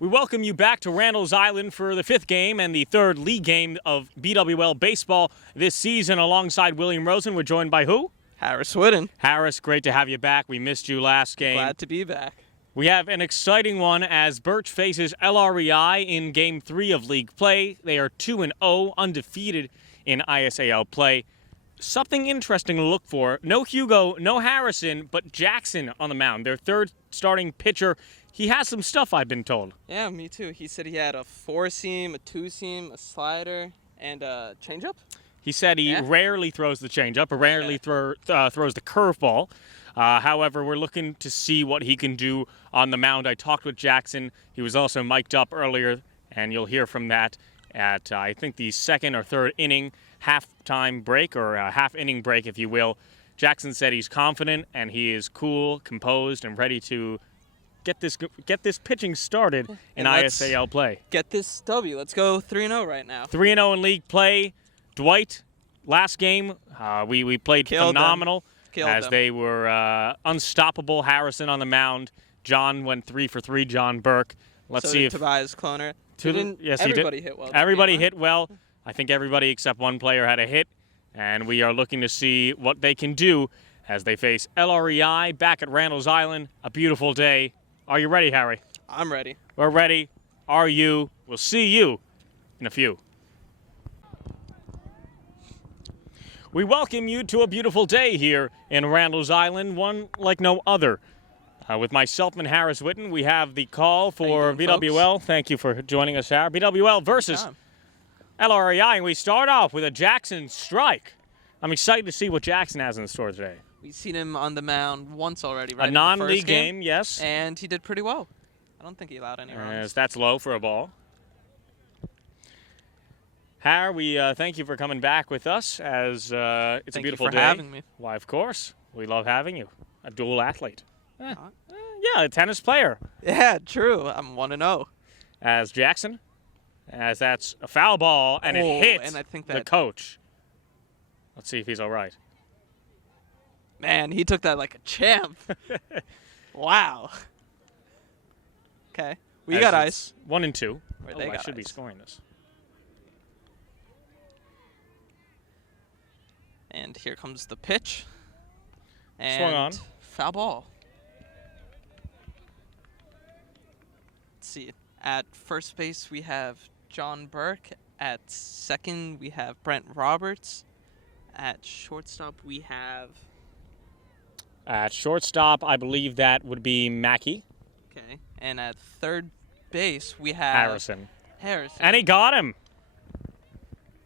We welcome you back to Randall's Island for the fifth game and the third league game of BWL baseball this season. Alongside William Rosen, we're joined by who? Harris Whiton. Harris, great to have you back. We missed you last game. Glad to be back. We have an exciting one as Birch faces LREI in Game 3 of league play. They are 2-0, undefeated in ISAL play. Something interesting to look for. No Hugo, no Harrison, but Jackson on the mound, their third starting pitcher. He has some stuff, I've been told. Yeah, me too. He said he had a four-seam, a two-seam, a slider, and a changeup. He said he rarely throws the changeup or rarely throws the curveball. However, we're looking to see what he can do on the mound. I talked with Jackson. He was also mic'd up earlier, and you'll hear from that at, I think, the second or third inning, halftime break, or half-inning break, if you will. Jackson said he's confident, and he is cool, composed, and ready to get this pitching started in ISAL play. Get this W. Let's go 3-0 right now. 3-0 in league play. Dwight, last game, we played phenomenal as they were unstoppable. Harrison on the mound. John went 3 for 3. John Burke. Let's see if Tobias Cloner. Yes, everybody hit well. Everybody hit well. I think everybody except one player had a hit, and we are looking to see what they can do as they face LREI back at Randall's Island. A beautiful day. Are you ready, Harry? I'm ready. We're ready. Are you? We'll see you in a few. We welcome you to a beautiful day here in Randall's Island, one like no other. With myself and Harris Whiton, we have the call for BWL. Folks? Thank you for joining us, Harry. BWL versus LREI, and we start off with a Jackson strike. I'm excited to see what Jackson has in store today. We've seen him on the mound once already, right? A non-league game, yes. And he did pretty well. I don't think he allowed any runs. That's low for a ball. Har, we thank you for coming back with us as it's a beautiful day. Thank you for having me. Why, of course. We love having you. A dual athlete. Yeah, a tennis player. Yeah, true. I'm 1-0. As Jackson, as that's a foul ball, and it hits the coach. Let's see if he's all right. Man, he took that like a champ. Wow. Okay. We got ice. 1-2. I should be scoring this. And here comes the pitch. And swung on. Foul ball. Let's see. At first base, we have John Burke. At second, we have Brent Roberts. At shortstop, we have... At shortstop, I believe that would be Mackey. Okay. And at third base, we have... Harrison. And he got him.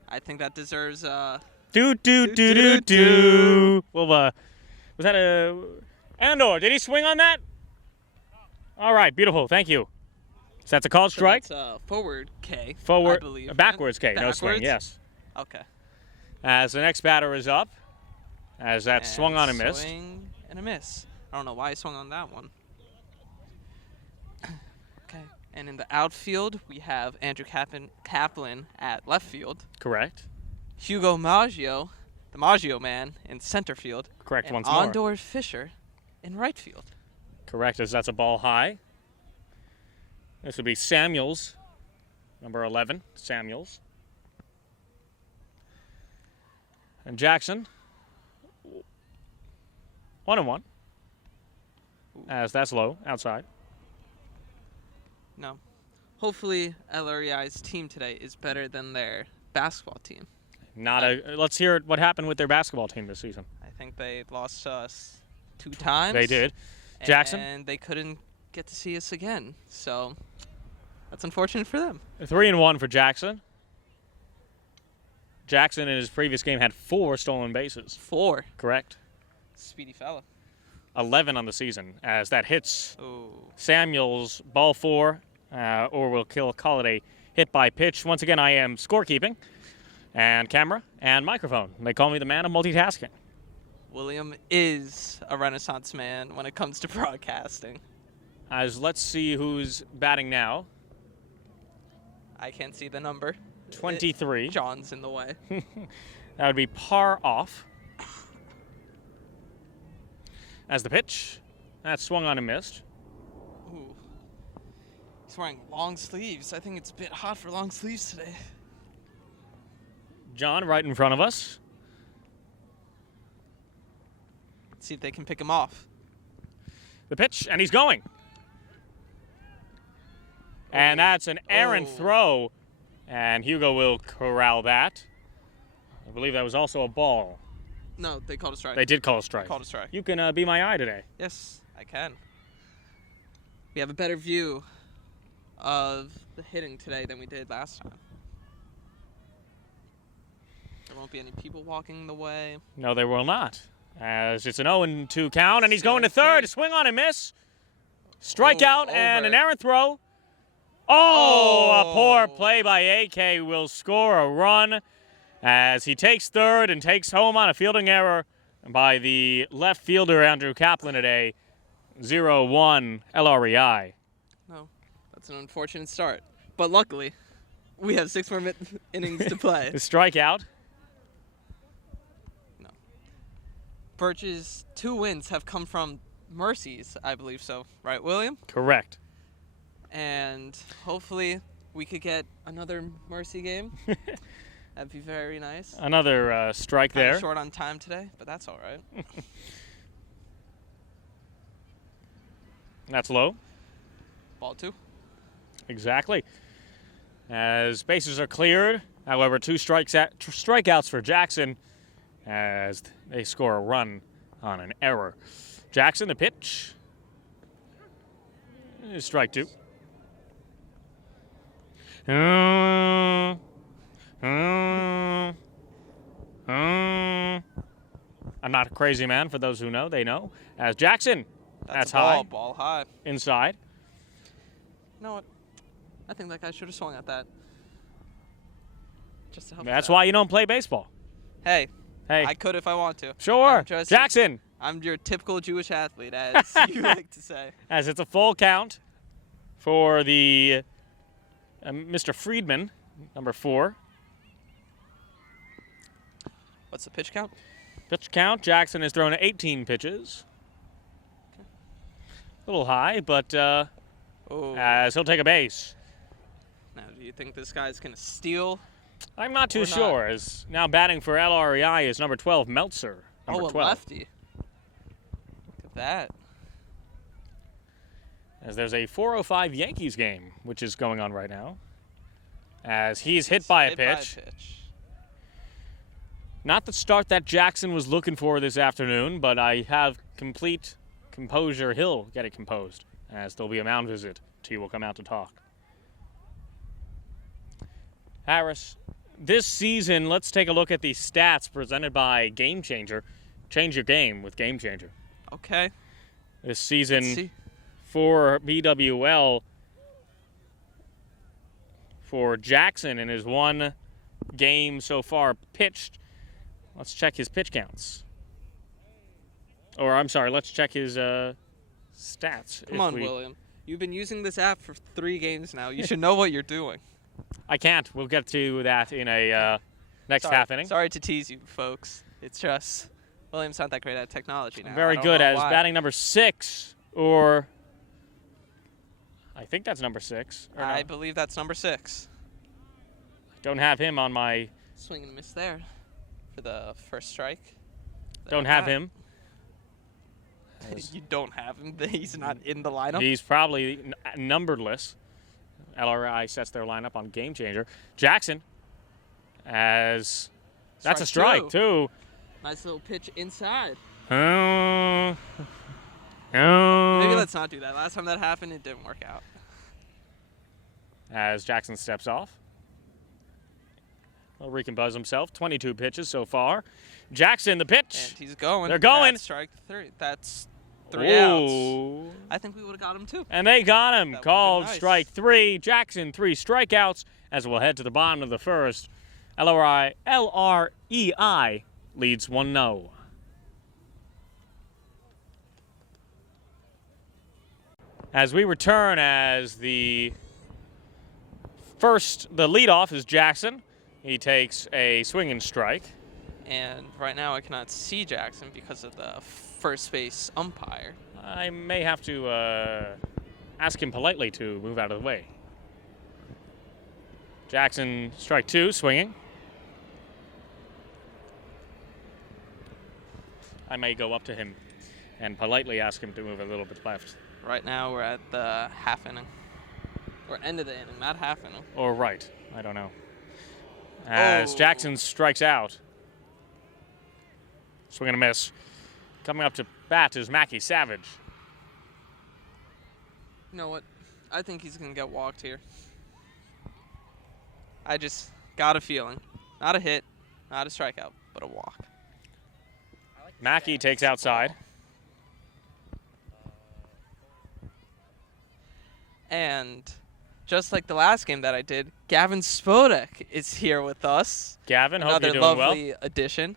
I think that deserves... Do. Well, was that a... Andor, did he swing on that? All right, beautiful. Thank you. So that's a called strike? That's forward K, forward, I believe. Backwards K, no swing, yes. Okay. As the next batter is up, as that swung on and missed. Swing and a miss. I don't know why he swung on that one. Okay. And in the outfield, we have Andrew Kaplan at left field. Correct. Hugo Maggio, the Maggio man, in center field. Correct, and once more. Andor Fisher in right field. Correct, as that's a ball high. This would be Samuels, number 11, Samuels. And Jackson, 1-1, as that's low, outside. No. Hopefully LREI's team today is better than their basketball team. Let's hear what happened with their basketball team this season. I think they lost us 2 times. They did. Jackson? And they couldn't get to see us again. So that's unfortunate for them. 3-1 for Jackson. Jackson in his previous game had 4 stolen bases. 4. Correct. Speedy fella. 11 on the season as that hits Samuels, ball 4, or we'll call it a hit by pitch. Once again, I am scorekeeping and camera and microphone. They call me the man of multitasking. William is a renaissance man when it comes to broadcasting. As let's see who's batting now. I can't see the number. 23. John's in the way. That would be par off. As the pitch. That swung on and missed. Ooh. He's wearing long sleeves. I think it's a bit hot for long sleeves today. John right in front of us. Let's see if they can pick him off. The pitch, and he's going. And that's an errant throw, and Hugo will corral that. I believe that was also a ball. No, they called a strike. They did call a strike. They called a strike. You can be my eye today. Yes, I can. We have a better view of the hitting today than we did last time. There won't be any people walking the way. No, there will not. As it's an 0-2 count, and he's going to third. Swing on and miss. Strikeout and an errant throw. A poor play by AK will score a run as he takes third and takes home on a fielding error by the left fielder, Andrew Kaplan, at a 0-1 LREI. No, that's an unfortunate start. But luckily, we have 6 more innings to play. The strikeout. No. Birch's 2 wins have come from mercies, I believe so. Right, William? Correct. And hopefully we could get another mercy game. That'd be very nice. Another strike there. Short on time today, but that's all right. That's low. Ball 2. Exactly. As bases are cleared, however, 2 strikeouts for Jackson as they score a run on an error. Jackson, the pitch. Strike 2. I'm not a crazy man. For those who know, they know. As Jackson, that's high. Ball high. Inside. You know what? I think that guy should have swung at that. Just to help. That's why you don't play baseball. Hey. Hey. I could if I want to. Sure. Jackson. I'm your typical Jewish athlete, as you like to say. As it's a full count for the Mr. Friedman, number 4. What's the pitch count? Pitch count. Jackson has thrown 18 pitches. Okay. A little high, but as he'll take a base. Now, do you think this guy's going to steal? I'm not too sure. As now batting for LREI is number 12, Meltzer. Number 12. A lefty. Look at that. As there's a 4:05 Yankees game, which is going on right now. As he's hit by a pitch. Not the start that Jackson was looking for this afternoon, but I have complete composure. He'll get it composed, as there'll be a mound visit. T will come out to talk. Harris, this season, let's take a look at the stats presented by Game Changer. Change your game with Game Changer. Okay. This season for BWL, for Jackson in his 1 game so far pitched. Let's check his pitch counts. Or, I'm sorry, let's check his stats. Come on, William. You've been using this app for 3 games now. You should know what you're doing. I can't. We'll get to that in a next half inning. Sorry to tease you, folks. It's just William's not that great at technology now. Very good as batting number 6, or I think that's number 6. I believe that's number 6. Don't have him on my... Swing and miss there for the first strike. Don't have him. You don't have him? He's not in the lineup? He's probably numberless. LRI sets their lineup on Game Changer. Jackson, as that's a strike, too. Nice little pitch inside. Maybe let's not do that. Last time that happened, it didn't work out. As Jackson steps off. He'll recompose himself. 22 pitches so far. Jackson, the pitch. And he's going. They're going. That's strike 3. That's 3 outs. I think we would have got him, too. And they got him. Called nice. strike 3. Jackson, 3 strikeouts. As we'll head to the bottom of the first. LREI leads 1-0. As we return, as the leadoff is Jackson. He takes a swinging strike. And right now I cannot see Jackson because of the first base umpire. I may have to ask him politely to move out of the way. Jackson, strike 2, swinging. I may go up to him and politely ask him to move a little bit left. Right now we're at the half inning. Or end of the inning, not half inning. Or right, I don't know. As Jackson strikes out. Swing and a miss. Coming up to bat is Mackie Savage. You know what? I think he's going to get walked here. I just got a feeling. Not a hit, not a strikeout, but a walk. Mackie takes outside. And just like the last game that I did, Gavin Spodek is here with us. Gavin, hope you're doing Another well. lovely addition.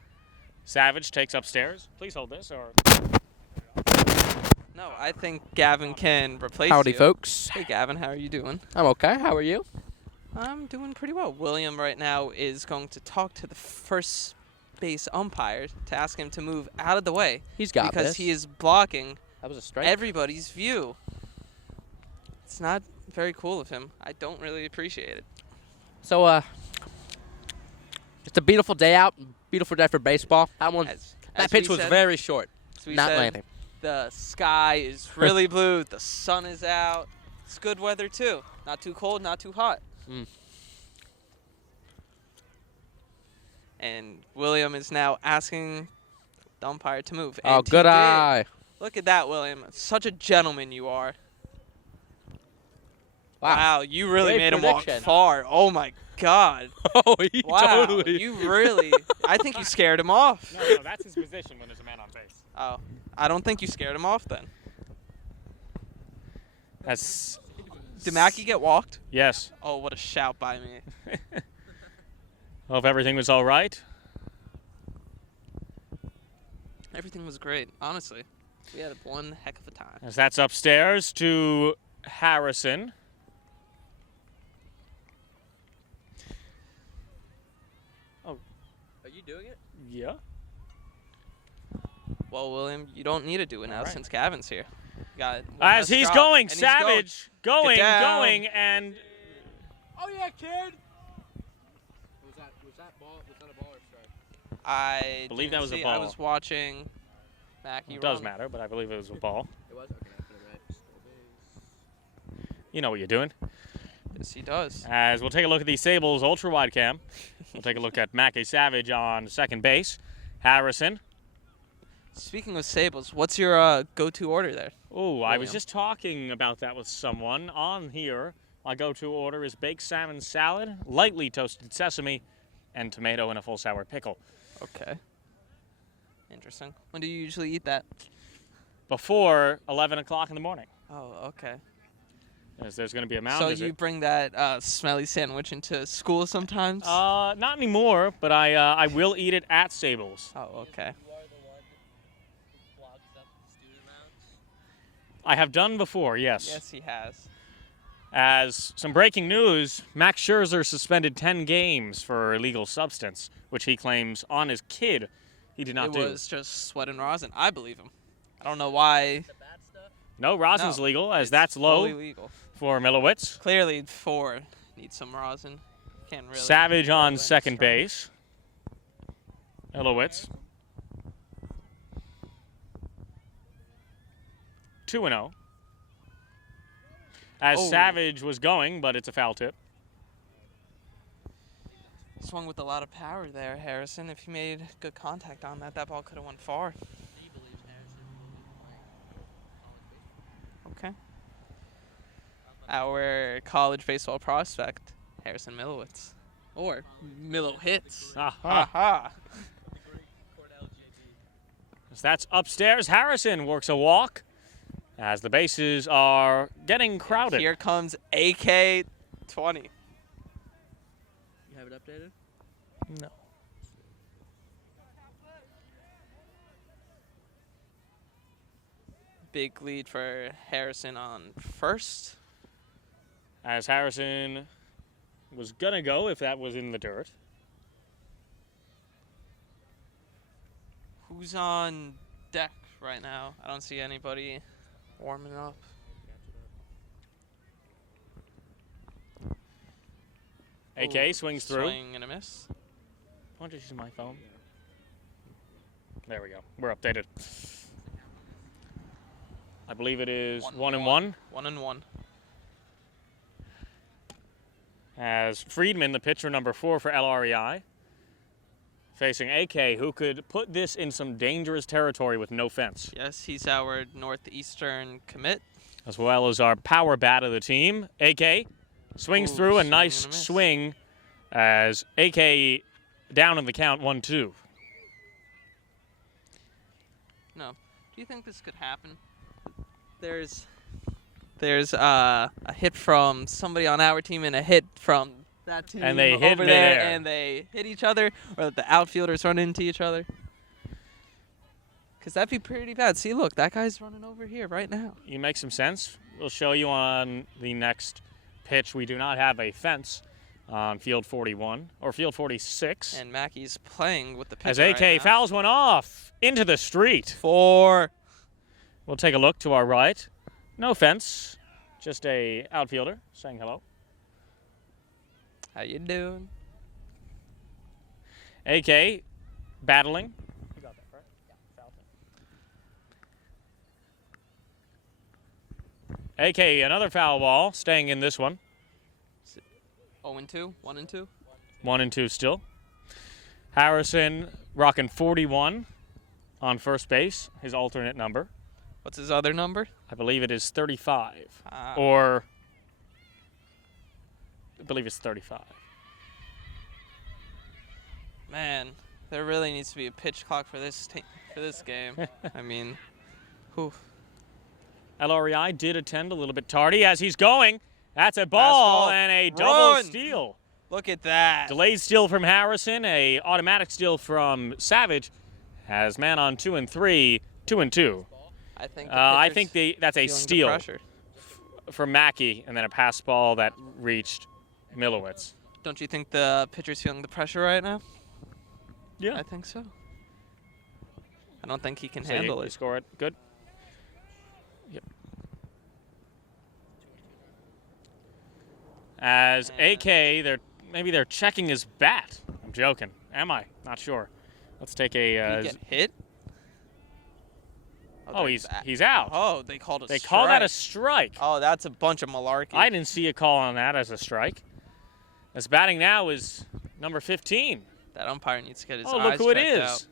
Savage takes upstairs. Please hold this. Or No, I think Gavin can replace Howdy, you. folks. Hey, Gavin, how are you doing? I'm okay. How are you? I'm doing pretty well. William right now is going to talk to the first base umpire to ask him to move out of the way. He's got because this. he is blocking That was a strike. everybody's view. It's not very cool of him. I don't really appreciate it. So, it's a beautiful day out. Beautiful day for baseball. That As pitch we was said- very short. as we Not said, landing. The sky is really blue. The sun is out. It's good weather too. Not too cold, not too hot. Mm. And William is now asking the umpire to move. Oh, And he good did. eye. Look at that, William. Such a gentleman you are. Wow, you really Great made him walk prediction. far. Oh my God. Oh, he Wow, totally. you really. I think you scared him off. no, that's his position when there's a man on base. Oh, I don't think you scared him off then. That's Did Mackie get walked? yes. Oh, what a shout by me. Hope everything was all right. Everything was great, honestly. We had one heck of a time. As that's upstairs to Harrison. Are you doing it? Yeah. Well, William, you don't need to do it now All right. since Gavin's here. You got one As less he's job, going, and he's Savage going, Get down. going, and Oh, yeah, kid. Was that ball? Was that a ball or strike? I Believe didn't that was a see. I ball. was watching Mackie it does run. matter, but I believe it was a ball. It was? Okay, I put it right. You know what you're doing. Yes, he does. As we'll take a look at the Sables ultra wide cam. We'll take a look at Mackie Savage on second base. Harrison. Speaking of Sables, what's your go-to order there? Oh, I was William. just talking about that with someone on here. My go-to order is baked salmon salad, lightly toasted sesame, and tomato and a full sour pickle. Okay. Interesting. When do you usually eat that? Before 11 o'clock in the morning. Oh, okay. As there's going to be a mound So visit. you bring that smelly sandwich into school sometimes? Not anymore, but I will eat it at Sables. Oh, okay. I have done before, yes. Yes, he has. As some breaking news, Max Scherzer suspended 10 games for illegal substance, which he claims on his kid he did not It do. was just sweat and rosin. I believe him. I don't know why. No, rosin's No, legal, as it's that's low fully legal. for Milowitz. Clearly, 4 needs some rosin. Can't really. Savage on really second strong. base. Milowitz. 2-0. As Oh. Savage was going, but it's a foul tip. Swung with a lot of power there, Harrison. If he made good contact on that, that ball could have went far. Okay. Our college baseball prospect, Harrison Milowitz. Or Milo Hits. Aha. Ha. As that's upstairs. Harrison works a walk as the bases are getting crowded. Here comes AK-20. You have it updated? No. Big lead for Harrison on first. As Harrison was going to go if that was in the dirt. Who's on deck right now? I don't see anybody warming up. AK swings through. Swing and a miss. Why don't you use my phone? There we go. We're updated. I believe it is 1-1. 1-1. As Friedman, the pitcher number 4 for LREI, facing AK, who could put this in some dangerous territory with no fence. Yes, he's our northeastern commit. As well as our power bat of the team. AK swings through a nice swing as AK down in the count 1-2. No. Do you think this could happen? There's a hit from somebody on our team and a hit from that team and they hit over there, and they hit each other, or the outfielders run into each other. Because that'd be pretty bad. See, look, that guy's running over here right now. You make some sense. We'll show you on the next pitch. We do not have a fence on field 41 or field 46. And Mackey's playing with the pitcher as AK right now. fouls one off into the street. 4. We'll take a look to our right. No fence, just a outfielder saying hello. How you doing? AK battling. You got that, right? Yeah, AK, another foul ball, staying in this one. 0-2, 1-2. 1-2 still. Harrison rocking 41 on first base, his alternate number. What's his other number? I believe it is 35. Ah. Or, I believe it's 35. Man, there really needs to be a pitch clock for this game. I mean, whew. LREI did attend a little bit tardy as he's going. That's a ball Fastball. and a double Run. steal. Look at that. Delayed steal from Harrison, a automatic steal from Savage. Has man on 2 and 3, 2 and 2. I think. That's a steal from Mackey, and then a pass ball that reached Milowitz. Don't you think the pitcher's feeling the pressure right now? Yeah. I think so. I don't think he can So handle you it. score it. Good. Yep. As AK, maybe they're checking his bat. I'm joking. Am I? Not sure. Let's take a. Did he get hit? Oh, he's out. Oh, they called a strike. They call that a strike. Oh, that's a bunch of malarkey. I didn't see a call on that as a strike. As batting now is number 15. That umpire needs to get his Oh, eyes look who it checked is. out.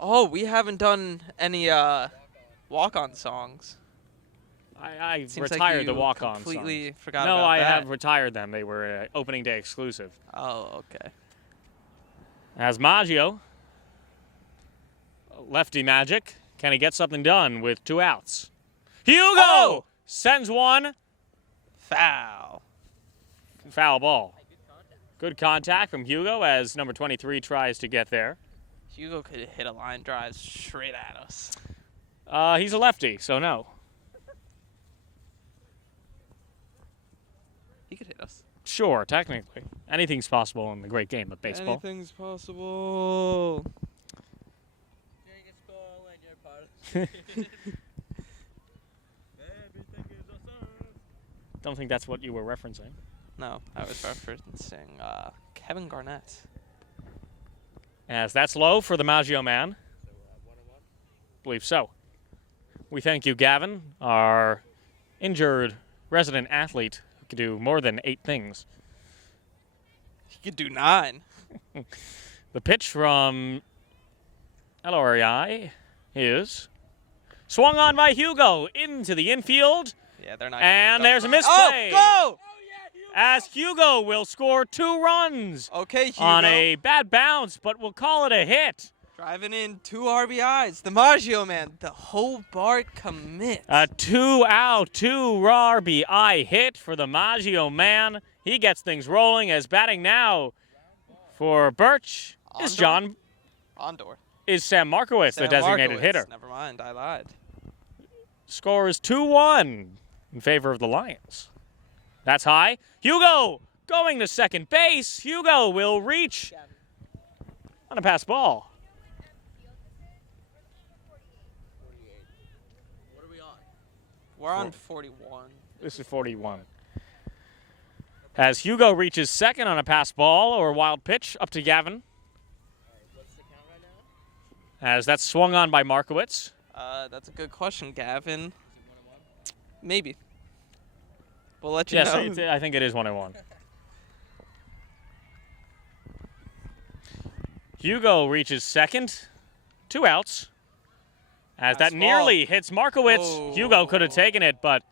Oh, we haven't done any walk-on songs. I Seems retired like the you walk-on completely songs. forgot No, about I that. have retired them. They were opening day exclusive. Oh, okay. As Maggio, lefty magic, can he get something done with 2 outs? Hugo Oh! sends one. Foul. Foul ball. Good contact from Hugo as number 23 tries to get there. Hugo could hit a line drive straight at us. He's a lefty, so no. He could hit us. Sure, technically. Anything's possible in the great game of baseball. Anything's possible. Don't think that's what you were referencing. No, I was referencing Kevin Garnett. As that's low for the Maggio man. Believe so. We thank you, Gavin, our injured resident athlete who can do more than 8 things. He could do 9. The pitch from LREI is swung on by Hugo into the infield. Yeah, they're not. And there's a Oh, misplay. go! As Hugo will score 2 runs Okay, Hugo. on a bad bounce, but we'll call it a hit. Driving in 2 RBIs. The Maggio man, the Hobart commit. A 2-out, 2 RBI hit for the Maggio man. He gets things rolling as batting now for Birch is Ondor. is Sam Markowitz, the designated Markowitz. hitter. Never mind, I lied. Score is 2-1 in favor of the Lions. That's high. Hugo going to second base. Hugo will reach on a pass ball. We're on 41. This is 41. As Hugo reaches second on a pass ball or wild pitch up to Gavin. What's the count right now? As that's swung on by Markowitz. That's a good question, Gavin. Maybe. We'll let you Yes, know. I think it is 1-1. Hugo reaches second. 2 outs. As that Fastball. nearly hits Markowitz. Oh. Hugo could have taken it, but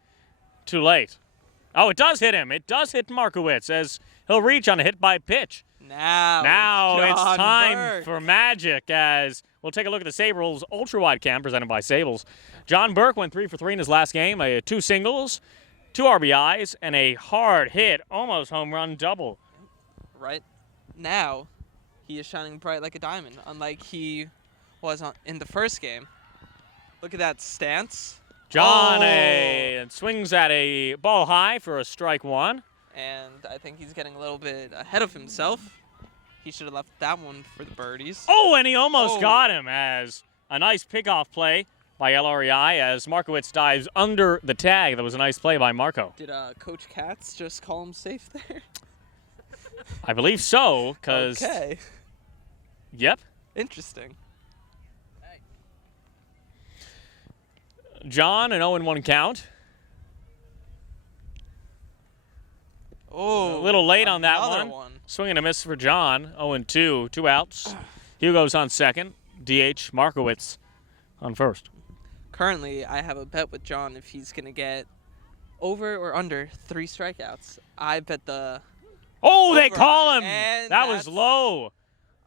too late. Oh, it does hit him. It does hit Markowitz as he'll reach on a hit by pitch. Now It's John time Burke. for magic as we'll take a look at the Sables ultra-wide cam presented by Sables. John Burke went 3 for 3 in his last game. 2 singles, 2 RBIs, and a hard hit, almost home run double. Right now, he is shining bright like a diamond, unlike he was in the first game. Look at that stance. John Oh. swings at a ball high for a strike 1. And I think he's getting a little bit ahead of himself. He should have left that one for the birdies. Oh, and he almost Oh. got him as a nice pickoff play by LREI as Markowitz dives under the tag. That was a nice play by Marco. Did Coach Katz just call him safe there? I believe so, because, Okay. yep. Interesting. John, an 0-1 count. Oh, A little late on that another one. Swing and a miss for John. 0-2, 2 outs. Hugo's on second. DH Markowitz on first. Currently, I have a bet with John if he's going to get over or under 3 strikeouts. I bet the Oh, they Over. call him. And That was that's- low.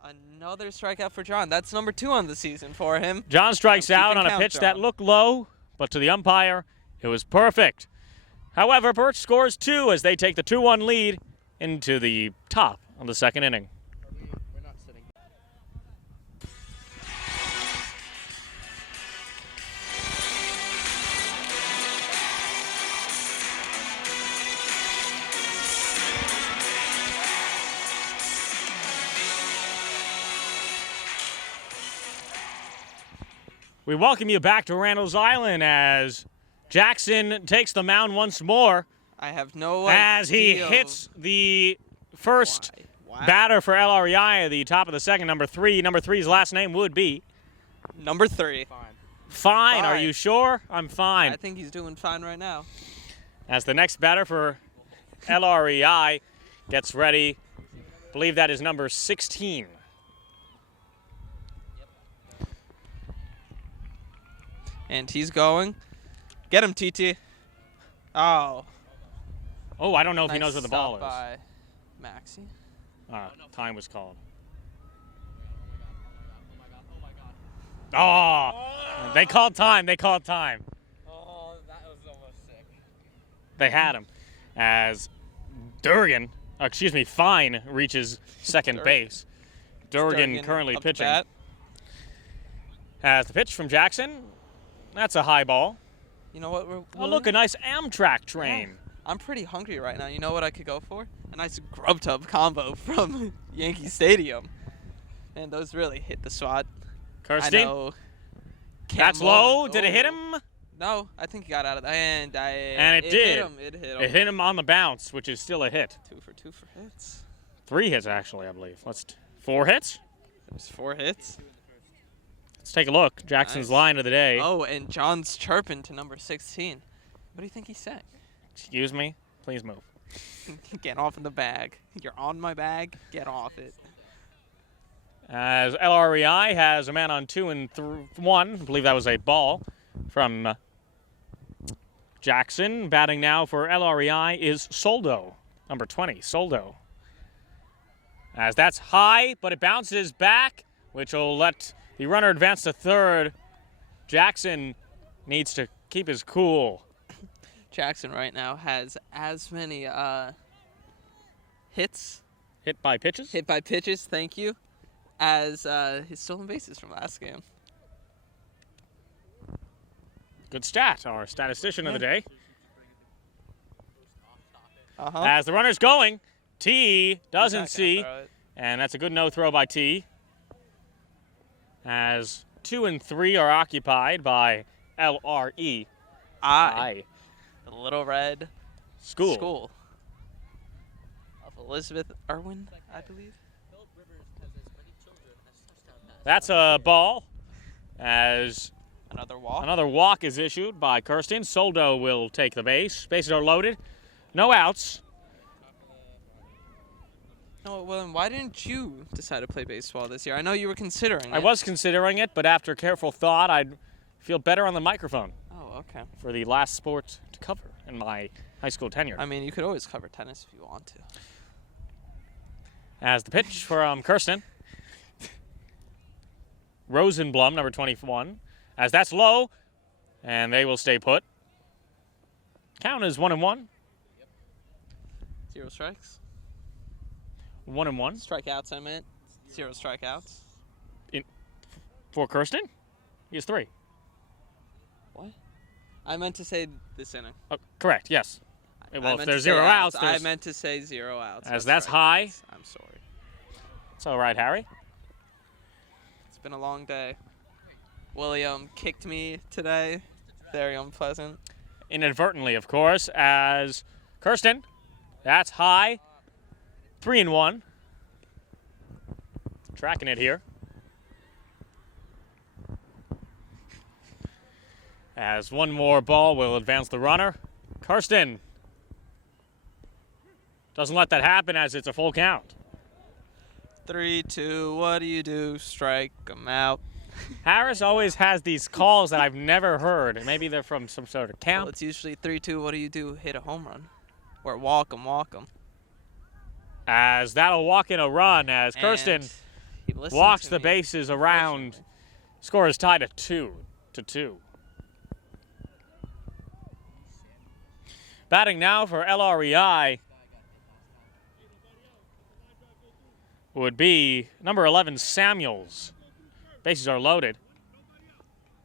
another strikeout for John. That's number 2 on the season for him. John strikes I'm out keeping on a count, pitch that John. looked low, but to the umpire, it was perfect. However, Birch scores 2 as they take the 2-1 lead into the top of the second inning. We're not sitting. We welcome you back to Randall's Island as Jackson takes the mound once more I have no as he idea hits the first why. batter for LREI at the top of the second, number 3. Number 3's last name would be Number 3. Fine. Fine. Are Fine. you sure? I'm fine. I think he's doing fine right now. As the next batter for LREI gets ready, I believe that is number 16. And he's going. Get him, TT. Oh. Oh, I don't know if he nice knows where the ball stop is. by Maxie. Time was called. Oh, they called time. They called time. Oh, that was almost sick. They had him as Fine reaches second Durgan. base. Durgan Durgan currently up to pitching. bat. As the pitch from Jackson, that's a high ball. You know what? Oh, look, a nice Amtrak train. I'm pretty hungry right now. You know what I could go for? A nice grub tub combo from Yankee Stadium. And those really hit the spot. I Kirstein, know. that's Campbell- low. Did it hit Oh. him? No, I think he got out of that. And And it hit did. him. It hit him. It hit him on the bounce, which is still a hit. 2 for 2 for hits. 3 hits, actually, I believe. 4 hits? There's 4 hits. Let's take a look. Jackson's Nice. line of the day. Oh, and John's chirping to number 16. What do you think he said? Excuse me. Please move. Get off in the bag. You're on my bag. Get off it. As LREI has a man on 2 and 1. I believe that was a ball from Jackson. Batting now for LREI is Soldo, number 20, Soldo. As that's high, but it bounces back, which will let the runner advance to third. Jackson needs to keep his cool. Jackson right now has as many hits, Hit by pitches. hit by pitches, thank you, as his stolen bases from last game. Good stat, our statistician of the day. Uh-huh. As the runner's going, T He's doesn't not gonna see, throw it. and that's a good no throw by T. As 2 and 3 are occupied by LRE. I, the Little Red School. School. Elizabeth Irwin, I believe. That's a ball as Another walk. another walk is issued by Kirsten. Soldo will take the base. Bases are loaded. No outs. No, well, then why didn't you decide to play baseball this year? I know you were considering it. I was considering it, but after careful thought, I'd feel better on the microphone Oh, okay. for the last sport to cover in my high school tenure. I mean, you could always cover tennis if you want to. As the pitch from Kirsten. Rosenblum, number 21. As that's low, and they will stay put. Count is 1-1. 0 strikes. 1-1 Strikeouts, I meant. 0 strikeouts. for Kirsten. He has 3. What? I meant to say this inning. Oh, correct, yes. I Well, if meant there's to say 0 outs, I there's... meant to say 0 outs. As no that's high. strikeouts. I'm sorry. It's all right, Harry. It's been a long day. William kicked me today. Very unpleasant. Inadvertently, of course, as Kirsten. That's high. 3-1. Tracking it here. As one more ball will advance the runner. Kirsten doesn't let that happen as it's a full count. 3-2. What do you do? Strike him out. Harris always has these calls that I've never heard. Maybe they're from some sort of Well, count. it's usually 3-2. What do you do? Hit a home run. Or walk him, walk him. As that'll walk in a run as Kirsten walks the bases around. Score is tied at 2-2. Batting now for LREI would be number 11, Samuels. Bases are loaded.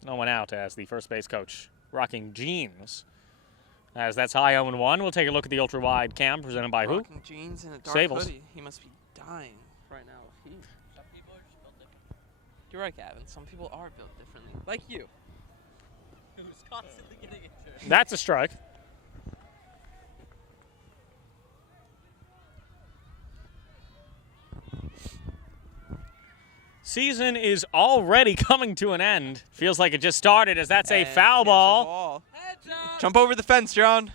No one out as the first base coach rocking jeans. As that's high 0-1. We'll take a look at the ultra-wide cam presented by who? Rocking jeans and a dark Sables. hoodie. He must be dying right now of heat. Some people are just built different. You're right, Gavin. Some people are built differently. Like you. Who's constantly getting injured. That's a strike. Season is already coming to an end. Feels like it just started as that's a And foul here's the ball. Heads up! Jump over the fence, John.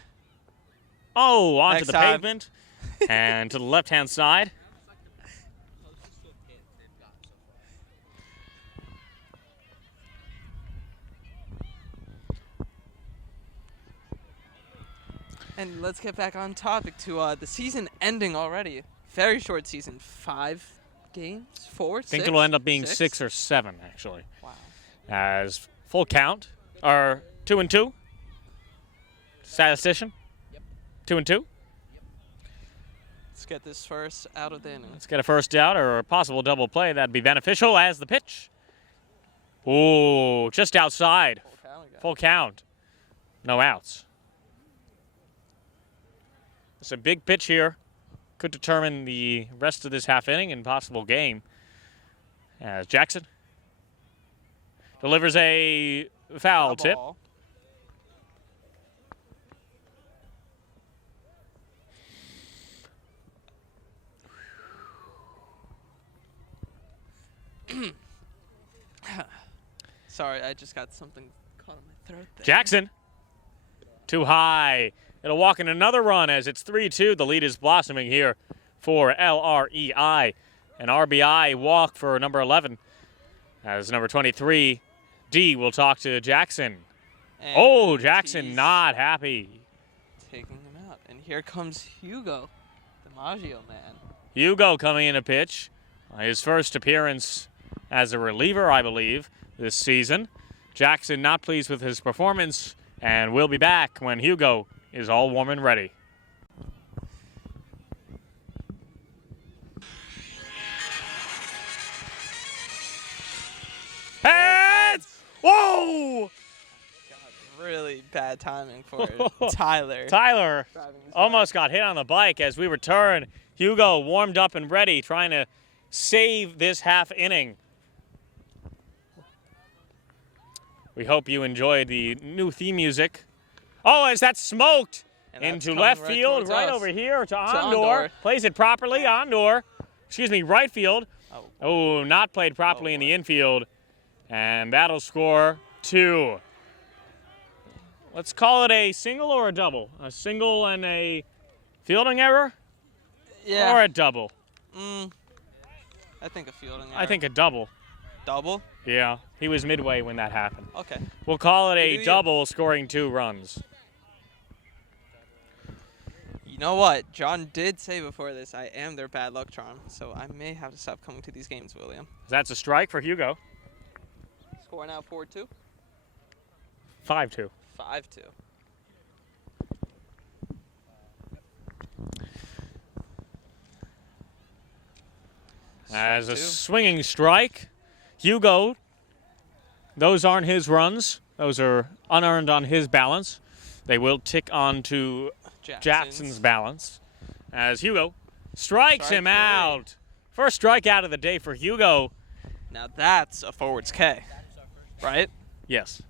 Oh, onto Next the time. pavement and to the left-hand side. And let's get back on topic to the season ending already. Very short season. 5 games? 4? I think 6? it'll end up being 6? 6 or 7, actually. Wow. As full count, or 2-2. Statistician? Yep. 2-2. Let's get this first out of the inning. Let's get a first out or a possible double play. That'd be beneficial as the pitch. Ooh, just outside. Full count again. Full count. No outs. It's a big pitch here. Could determine the rest of this half inning and possible game. As Jackson delivers a foul tip. Ball. Sorry, I just got something caught in my throat there. Jackson. Too high. It'll walk in another run as it's 3-2. The lead is blossoming here for LREI. An RBI walk for number 11 as number 23, D, will talk to Jackson. And Jackson he's not happy. taking him out. And here comes Hugo, the Maggio man. Hugo coming in a pitch. His first appearance as a reliever, I believe, this season. Jackson not pleased with his performance, and we'll be back when Hugo is all warm and ready. Heads! Whoa! God, really bad timing for Tyler. Tyler driving his almost got hit on the bike as we return. Hugo warmed up and ready, trying to save this half inning. We hope you enjoyed the new theme music. Oh, as that smoked And that's into coming left right field, towards right us. over here to Ondor. Ondor. Plays it properly. Ondor, right field. Oh. Oh, not played properly in the infield. And that'll score 2. Let's call it a single or a double. A single and a fielding error? Yeah. Or a double? I think a fielding error. I think a double. Double? Yeah, he was midway when that happened. Okay. We'll call it a You. double, scoring 2 runs. You know what? John did say before this, I am their bad luck charm, so I may have to stop coming to these games, William. That's a strike for Hugo. Score now 4-2? 5-2. 5-2. As a Strike 2. swinging strike, Hugo, those aren't his runs. Those are unearned on his balance. They will tick on to Jackson's balance. As Hugo strikes him Strike 3. out. First strikeout of the day for Hugo. Now that's a forward's K, right? Yes.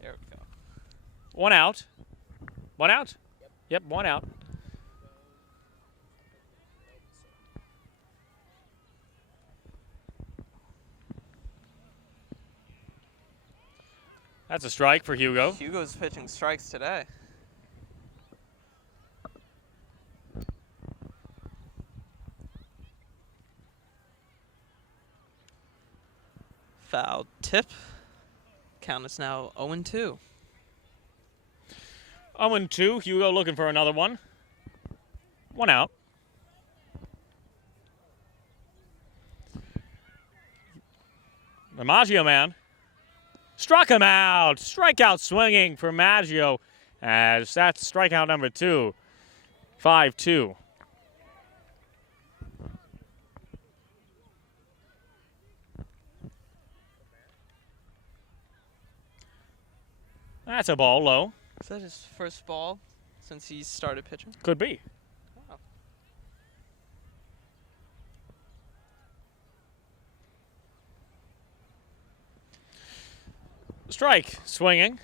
There we go. 1 out. 1 out? Yep, 1 out. That's a strike for Hugo. Hugo's pitching strikes today. Foul tip. Count is now 0-2. 0-2. Hugo looking for another one. 1 out. The Maggio man struck him out. Strikeout swinging for Maggio, as that's strikeout number 2. 5-2. That's a ball low. Is that his first ball since he started pitching? Could be. Wow. Strike swinging.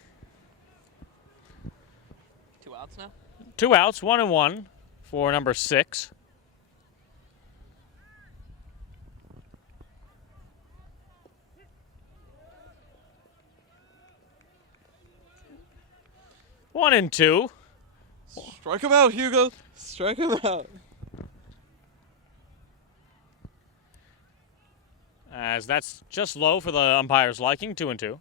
2 outs now? 2 outs, 1-1 for number 6. One and 2. Strike him out, Hugo. Strike him out. As that's just low for the umpire's liking. 2 and 2.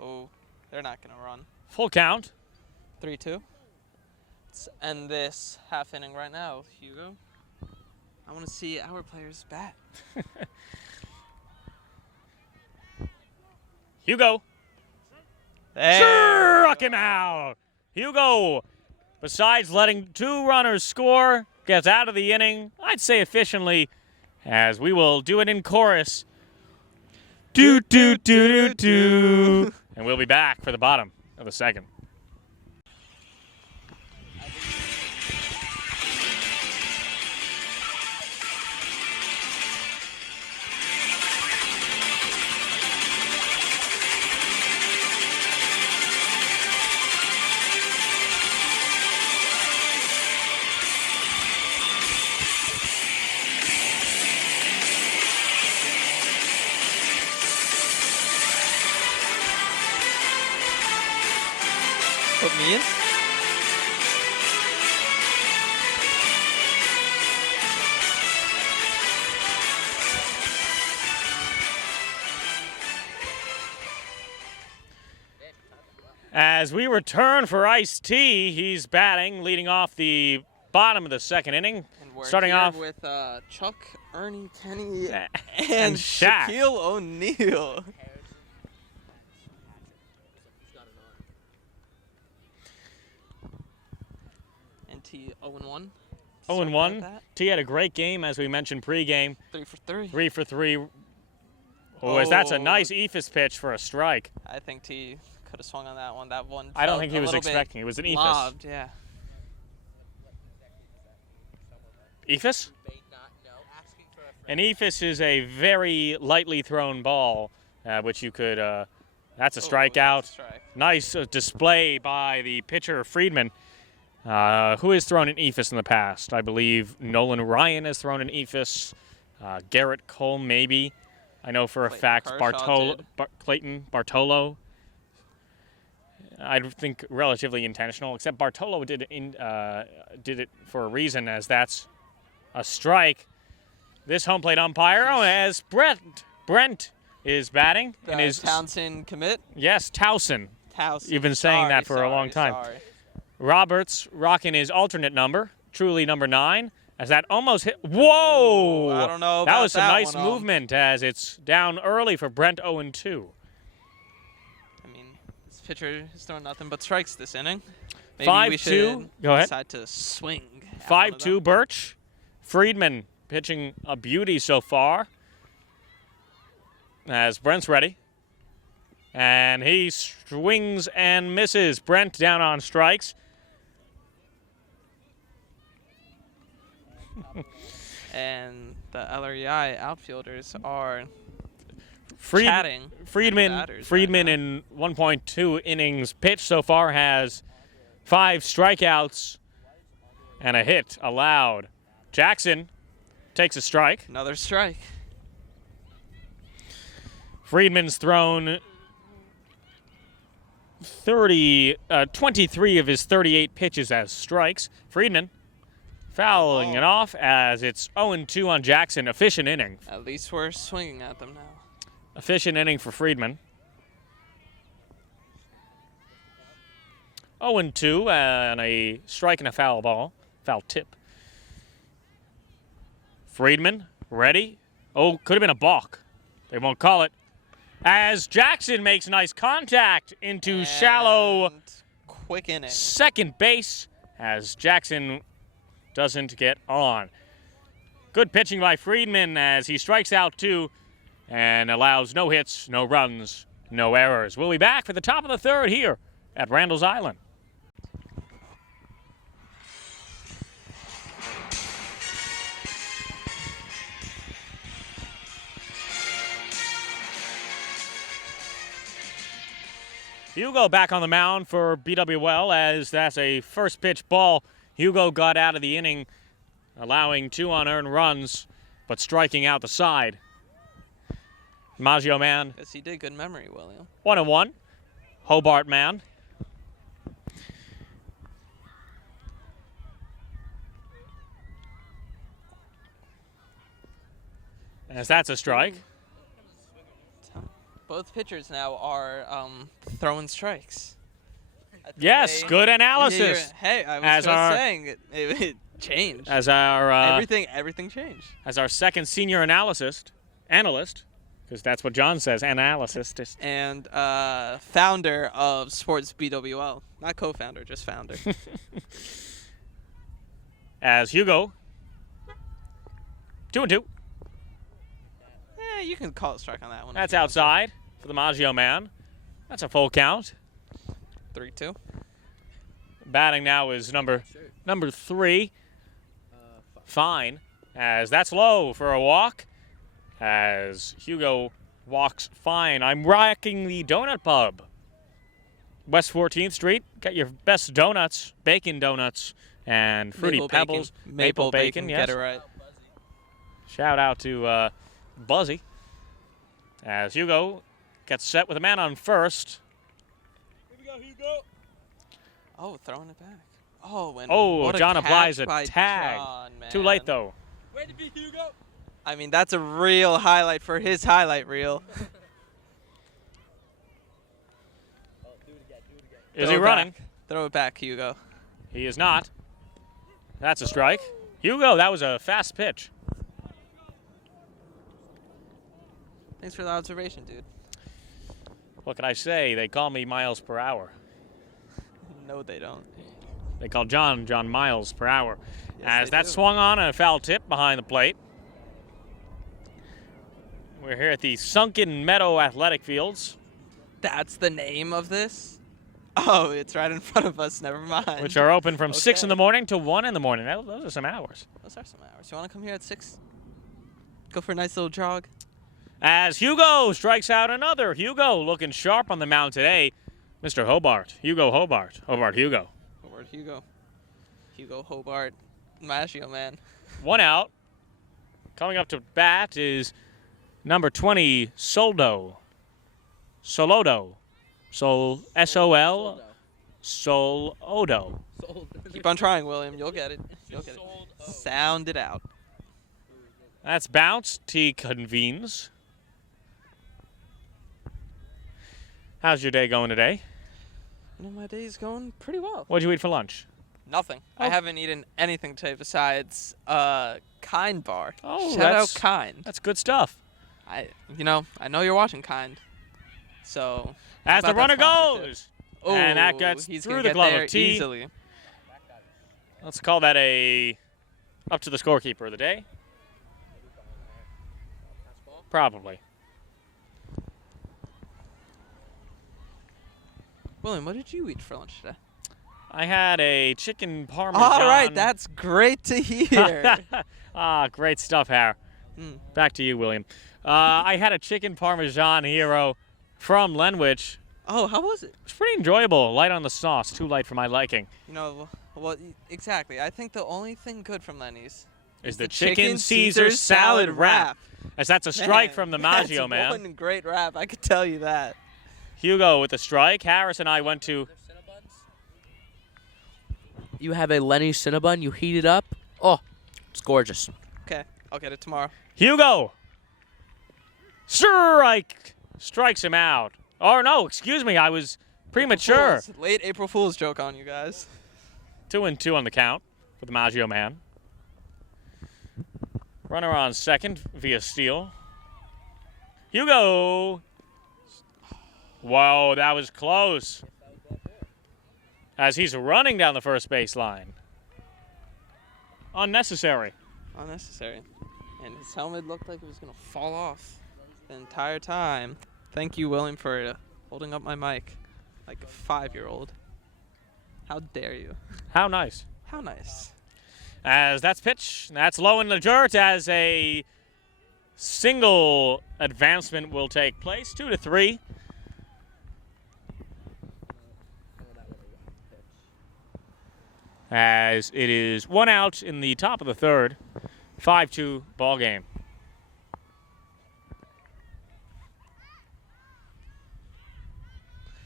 Oh, they're not going to run. Full count. 3-2. Let's end this half inning right now, Hugo. I want to see our players bat. Hugo There. struck him out. Hugo, besides letting 2 runners score, gets out of the inning, I'd say efficiently, as we will do it in chorus. Do, do, do, do, do. And we'll be back for the bottom of the second. Put me in. As we return for Ice-T, he's batting, leading off the bottom of the second inning. And we're Starting here off with Chuck, Ernie, Kenny, and and Shaq. Shaquille O'Neal. And T 0-1. 0-1. T had a great game, as we mentioned pregame. 3 for 3. 3 for 3. Oh, as that's a Oh. nice ephus pitch for a strike. I think T could have swung on that one. That one. I don't felt think he a was little bit expecting. It was an ephus. lobbed, yeah. Ephus? May not know. Asking for a An friend. Ephus is a very lightly thrown ball, which you could. That's a Oh, strikeout. that's a strike. Nice display by the pitcher Friedman, who has thrown an Ephus in the past. I believe Nolan Ryan has thrown an Ephus. Garrett Cole maybe. I know for a Clayton fact Kershaw did. Clayton Bartolo. I think relatively intentional, except Bartolo did it for a reason, as that's a strike. This home plate umpire, as Brent is batting, and is Townsend commit. yes, Towson. Towson. You've been saying that for a long time. Sorry. Roberts rocking his alternate number, truly number 9, as that almost hit. Whoa! I don't know That about was some that nice one, movement, as it's down early for Brent 0-2. I mean, this pitcher is throwing nothing but strikes this inning. Maybe 5-2. we should Go ahead. decide to swing. at one of 5-2 them. Birch. Friedman pitching a beauty so far. As Brent's ready. And he swings and misses. Brent down on strikes. And the LREI outfielders are Fried- chatting. Friedman, batters Friedman right in 1.2 innings pitched so far has 5 strikeouts and a hit allowed. Jackson takes a strike. Another strike. Friedman's thrown 23 of his 38 pitches as strikes. Friedman fouling it off as it's 0-2 on Jackson. Efficient inning. At least we're swinging at them now. Efficient inning for Friedman. 0-2 and a strike and a foul tip. Friedman ready. Oh, could have been a balk. They won't call it. As Jackson makes nice contact into shallow And quick inning. second base as Jackson doesn't get on. Good pitching by Friedman as he strikes out 2 and allows no hits, no runs, no errors. We'll be back for the top of the 3rd here at Randall's Island. Hugo back on the mound for BWL as that's a first pitch ball. Hugo got out of the inning, allowing 2 unearned runs, but striking out the side. Maggio man, Guess he did good memory, William. 1-1. Hobart man. As that's a strike. Both pitchers now are throwing strikes. I think Yes, they- good Yeah, analysis. hey, I was As just our- saying it changed. As our Everything changed. as our second senior analyst, because that's what John says, analyst. And founder of Sports BWL, not co-founder, just founder. As Hugo, 2-2. You can call it strike on that one. if That's you want to. outside for the Maggio man. That's a full count. 3-2. Batting now is number 3. Fine, as that's low for a walk. As Hugo walks fine. I'm rocking the Donut Pub. West 14th Street. Got your best donuts, bacon donuts, and fruity Maple pebbles. Bacon. Maple bacon. Yes. Get it right. Shout out to Buzzy. As Hugo gets set with a man on first. Here we go, Hugo. Oh, throwing it back. Oh, and Oh, what John catch applies a by tag. John, man. Too late, though. Way to be, Hugo. I mean, that's a real highlight for his highlight reel. Oh, do it again, do it again. Is Throw he it running? back. Throw it back, Hugo. He is not. That's a strike. Hugo, that was a fast pitch. Thanks for the observation, dude. What can I say? They call me miles per hour. No, they don't. They call John miles per hour. Yes, As they that do. swung on a foul tip behind the plate. We're here at the Sunken Meadow Athletic Fields. That's the name of this? Oh, it's right in front of us. Never mind. which are open from 6 in the Okay. morning to 1 in the morning. Those are some hours. Those are some hours. You want to come here at 6? Go for a nice little jog. As Hugo strikes out another. Hugo looking sharp on the mound today. Mr. Hobart. Hugo Hobart. Hobart Hugo. Hobart Hugo. Hugo Hobart. Maggio, man. 1 out. Coming up to bat is number 20, Soldo. Solodo. S-O-L. Solodo. Keep on trying, William. You'll get it. You'll get it. Sound it out. That's bounce. T convenes. How's your day going today? You know, my day's going pretty well. What'd you eat for lunch? Nothing. Oh. I haven't eaten anything today besides Kind Bar. Oh, Shout that's- out Kind. That's good stuff. I know you're watching Kind. So As the about runner that sponsorship? goes. And that gets he's through gonna the get glove there of T. easily. Let's call that a up to the scorekeeper of the day. Probably. William, what did you eat for lunch today? I had a chicken parmesan. All right, that's great to hear. Great stuff, Har. Mm. Back to you, William. I had a chicken parmesan hero from Lenwich. Oh, how was it? It was pretty enjoyable. Light on the sauce, too light for my liking. You know, well, exactly. I think the only thing good from Lenny's Is the chicken Caesar salad wrap. As that's a strike Man, from the Maggio that's man. one great wrap, I could tell you that. Hugo with the strike. Harris and I went to You have a Lenny Cinnabon, you heat it up. Oh, it's gorgeous. Okay, I'll get it tomorrow. Hugo. Strike. Strikes him out. Or no, excuse me, I was premature. Fools. Late April Fool's joke on you guys. 2-2 on the count for the Maggio man. Runner on second via steal. Hugo. Whoa, that was close. As he's running down the first base line. Unnecessary. Unnecessary. And his helmet looked like it was going to fall off the entire time. Thank you, William, for holding up my mic like a 5-year-old. How dare you? How nice. How nice. As that's pitch. That's low in the dirt as a single advancement will take place. 2-3. As it is 1 out in the top of the third. 5-2 ball game.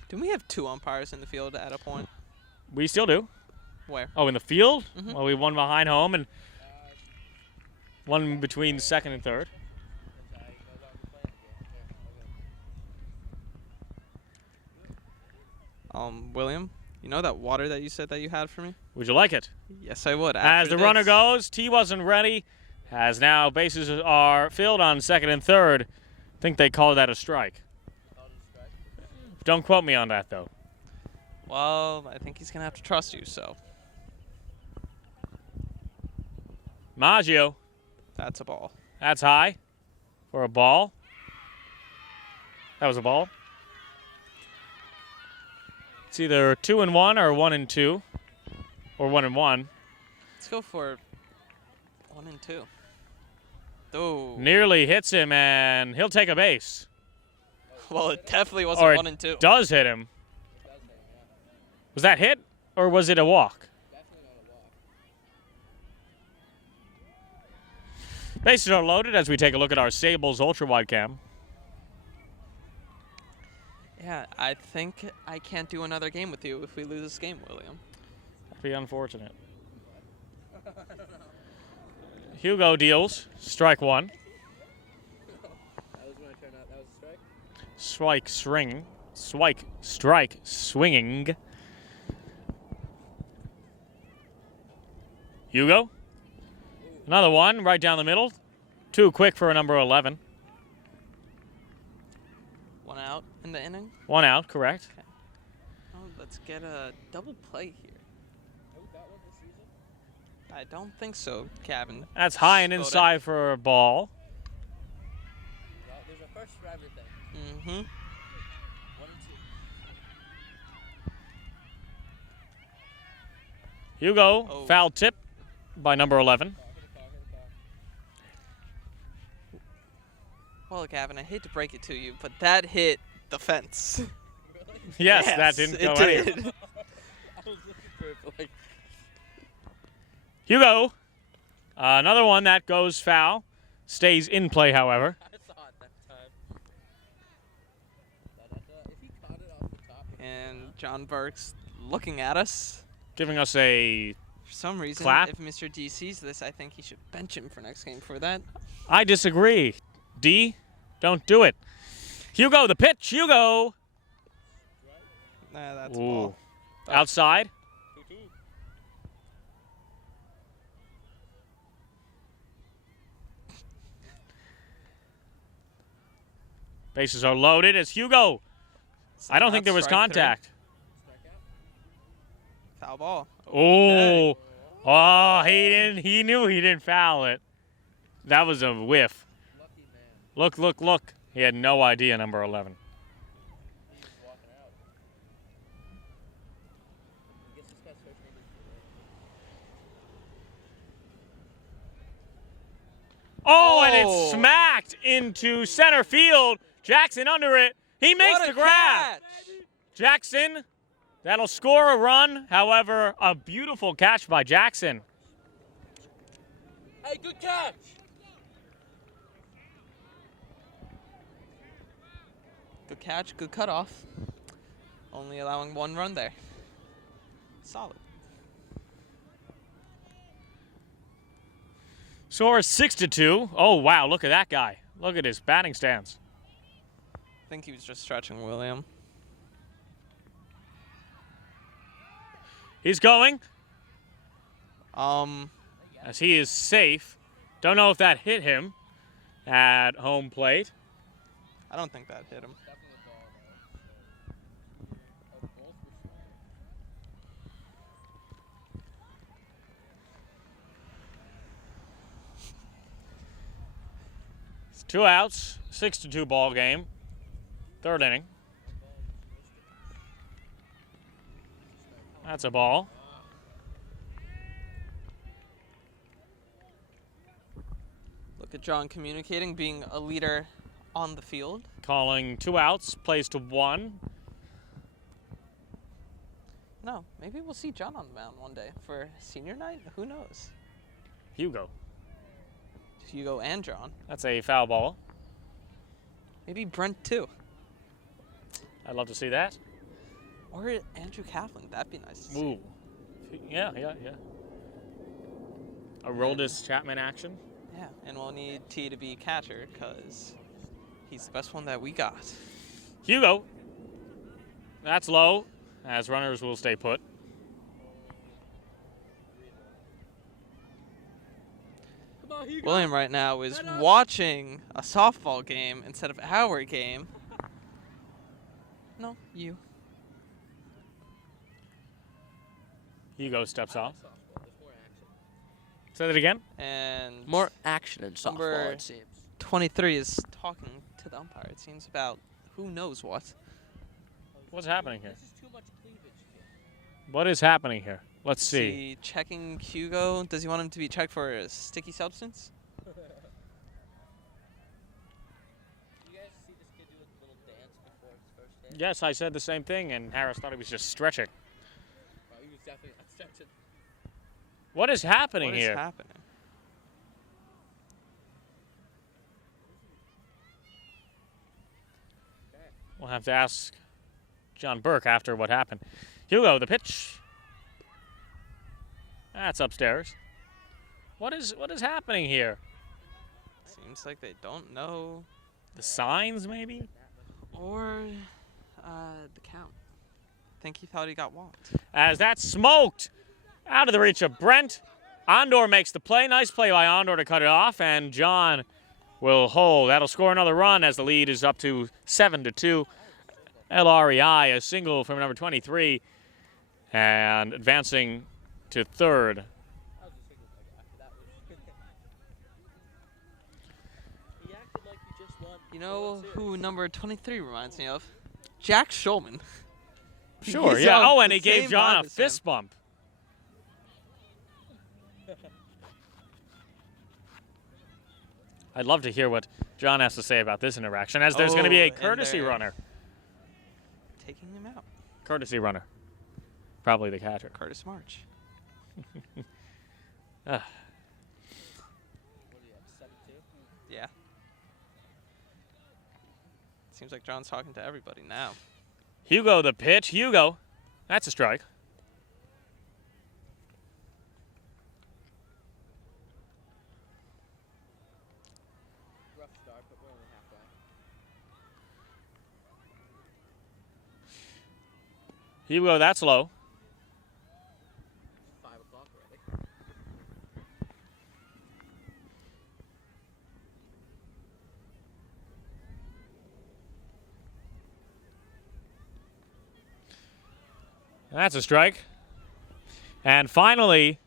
Do we have 2 umpires in the field at a point? We still do. Where? Oh, in the field? Mhm. Well, we have one behind home and one between second and third. William, you know that water that you said that you had for me? Would you like it? Yes, I would. As after the runner this. goes, T wasn't ready. As now bases are filled on second and third. Think they call that a strike. Don't quote me on that, though. Well, I think he's going to have to trust you, so Maggio, that's a ball. that's high for a ball. That was a ball. It's either 2-1 or 1-2, or 1-1. Let's go for 1 and 2. Oh. Nearly hits him, and he'll take a base. Well, it definitely Or wasn't it 1 and 2. does hit him. Was that hit, or was it a walk? Bases are loaded as we take a look at our Sables ultra wide cam. Yeah, I think I can't do another game with you if we lose this game, William. That'd be unfortunate. Hugo deals strike 1. That was when I turned out. That was a strike. Strike swinging. Hugo. Another one right down the middle. Too quick for a number 11. 1 out in the inning. 1 out, correct. Oh, let's get a double play here. Have we got one this season? I don't think so, Gavin. That's high and Spodek. inside for a ball. Well, there's a first for everything. Mm-hmm. 1 and 2. Hugo, Oh. foul tip by number 11. Well, Gavin, I hate to break it to you, but that hit the fence. Yes, that didn't go it anywhere. did. I was looking for it, but like, Hugo, another one that goes foul. Stays in play, however. I saw it that time. If he caught it off the top. And John Burke's looking at us. Giving us a... For some reason, Clap. if Mr. D sees this, I think he should bench him for next game for that. I disagree. D, don't do it. Hugo, the pitch. Hugo. Nah, that's a Ooh. ball. Outside. 2-2. Bases are loaded. It's Hugo. I don't think there was Strike three. contact. Foul ball. Oh. Oh, he knew he didn't foul it. That was a whiff. Lucky man. Look, look, look. He had no idea, number 11. He's walking out. I guess this guy's first name is Oh, and Oh. it's smacked into center field. Jackson under it. He makes What a the grab. catch! Jackson, that'll score a run. However, a beautiful catch by Jackson. Hey, good catch! Good catch, good cutoff. Only allowing one run there. Solid. Score is 6-2. Oh, wow, look at that guy. Look at his batting stance. I think he was just stretching William. He's going Um, as he is safe. Don't know if that hit him at home plate. I don't think that hit him. Definitely a ball, though. Oh, both were It's 2 outs, 6-2 ball game. Third inning. That's a ball. Look at John communicating, being a leader on the field. Calling 2 outs, plays to 1. No, maybe we'll see John on the mound one day for senior night. Who knows? Hugo. Hugo and John. That's a foul ball. Maybe Brent too. I'd love to see that. Or Andrew Kaplan. That'd be nice to see. Ooh. Yeah. A Roldis Chapman action. Yeah, and we'll need T to be catcher because he's the best one that we got. Hugo. That's low, as runners will stay put. Come on, Hugo. William right now is Head up. watching a softball game instead of our game. No, you. Hugo steps off. Softball, there's more action. Say that again. And More action in Number- softball, it seems. 23 is talking to the umpire. It seems about who knows what. What's happening here? This is too much cleavage. Kid. What is happening here? Let's Is see. he checking Hugo? Does he want him to be checked for a sticky substance? You guys see this kid do a little dance before his first hit? Yes, I said the same thing, and Harris thought he was just stretching. Oh, he was definitely stretching. What is happening What is here? happening? We'll have to ask John Burke after what happened. Hugo, the pitch. That's upstairs. What is happening here? Seems like they don't know. The signs, maybe? Or the count. I think he thought he got walked. As that's smoked out of the reach of Brent. Andor makes the play. Nice play by Andor to cut it off, and John will hold. That'll score another run as the lead is up to 7-2. LREI, a single from number 23, and advancing to third. That was a single play after that was. He acted like he just won. You know World who Series. number 23 reminds me of? Jack Schulman. Sure, He's yeah. on Oh, and the he gave same John vibe a as him. fist bump. I'd love to hear what John has to say about this interaction, as there's going to be a and courtesy they're runner. Taking him out. Courtesy runner. Probably the catcher. Curtis March. Ah. What do you have, 7-2? Yeah. Seems like John's talking to everybody now. Hugo the pitch. Hugo. That's a strike. Rough start, but we're only halfway. Hugo, that's low. 5 o'clock already. That's a strike. And finally,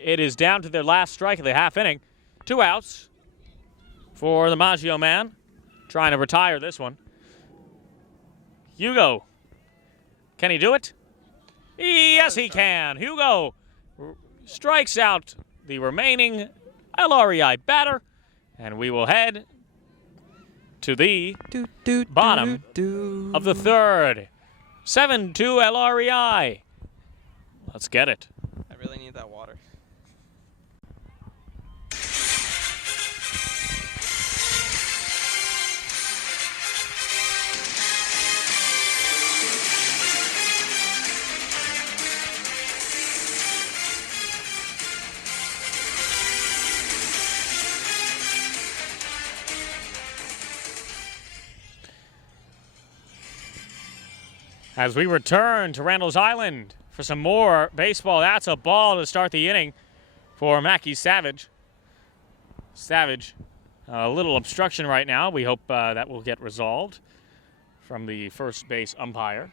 it is down to their last strike of the half inning. 2 outs for the Maggio man, trying to retire this one. Hugo, can he do it? Yes, he can. Hugo strikes out the remaining LREI batter, and we will head to the bottom of the third. 7-2 LREI. Let's get it. I really need that water. As we return to Randall's Island for some more baseball. That's a ball to start the inning for Mackie Savage. Savage, a little obstruction right now. We hope that will get resolved from the first base umpire.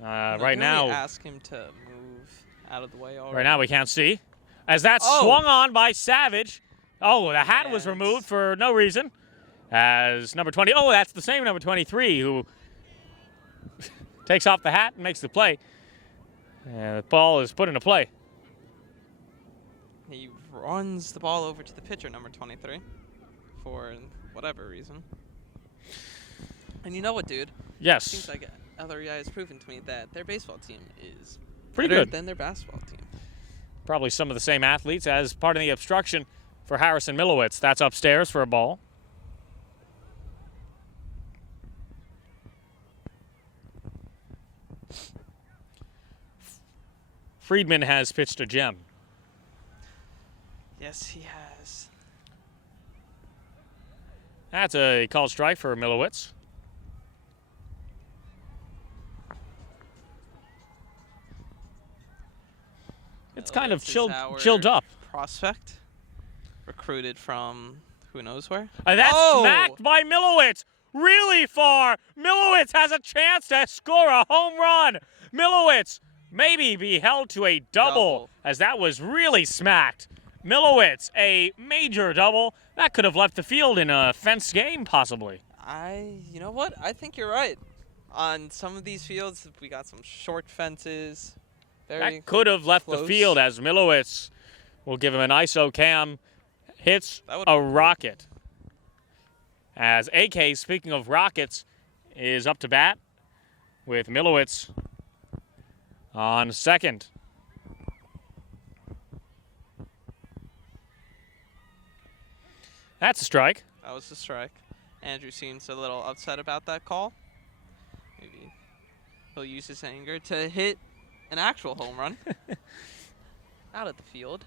Right now, ask him to move out of the way already. right now we can't see. As that's Oh. swung on by Savage. Oh, the hat was And- removed for no reason. As number 20, oh, that's the same number 23 who takes off the hat and makes the play. And the ball is put into play. He runs the ball over to the pitcher, number 23, for whatever reason. And you know what, dude? Yes, Seems like LREI has proven to me that their baseball team is pretty better good. than their basketball team. Probably some of the same athletes as part of the obstruction for Harrison Milowitz. That's upstairs for a ball. Friedman has pitched a gem. Yes, he has. That's a called strike for Milowitz. It's kind of Milowitz is chilled our up. Prospect, recruited from who knows where. And that's Oh! smacked by Milowitz. Really far. Milowitz has a chance to score a home run. Milowitz maybe be held to a double, as that was really smacked. Milowitz, a major double. That could have left the field in a fenced game, possibly. You know what? I think you're right. On some of these fields, we got some short fences. Very That could have left the close. field, as Milowitz will give him an ISO cam. Hits That a would've- rocket. As AK, speaking of rockets, is up to bat with Milowitz on second. That's a strike. That was the strike. Andrew seems a little upset about that call. Maybe he'll use his anger to hit an actual home run out of the field.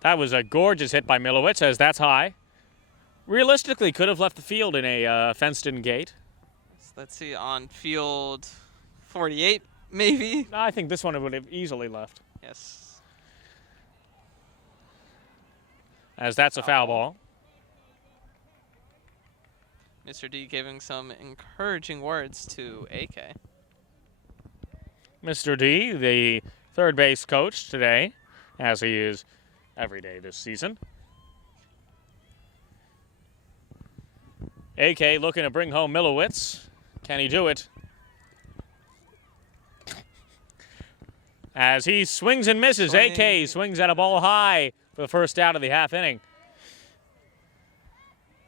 That was a gorgeous hit by Milowitz, as that's high. Realistically, could have left the field in a fenced-in gate. So let's see, on field 48, maybe. I think this one would have easily left, Yes. as that's a foul Foul. ball. Mr. D giving some encouraging words to AK. Mr. D, the third base coach today, as he is every day this season. AK looking to bring home Milowitz. Can he do it? as he swings and misses. AK swings at a ball high for the first out of the half inning.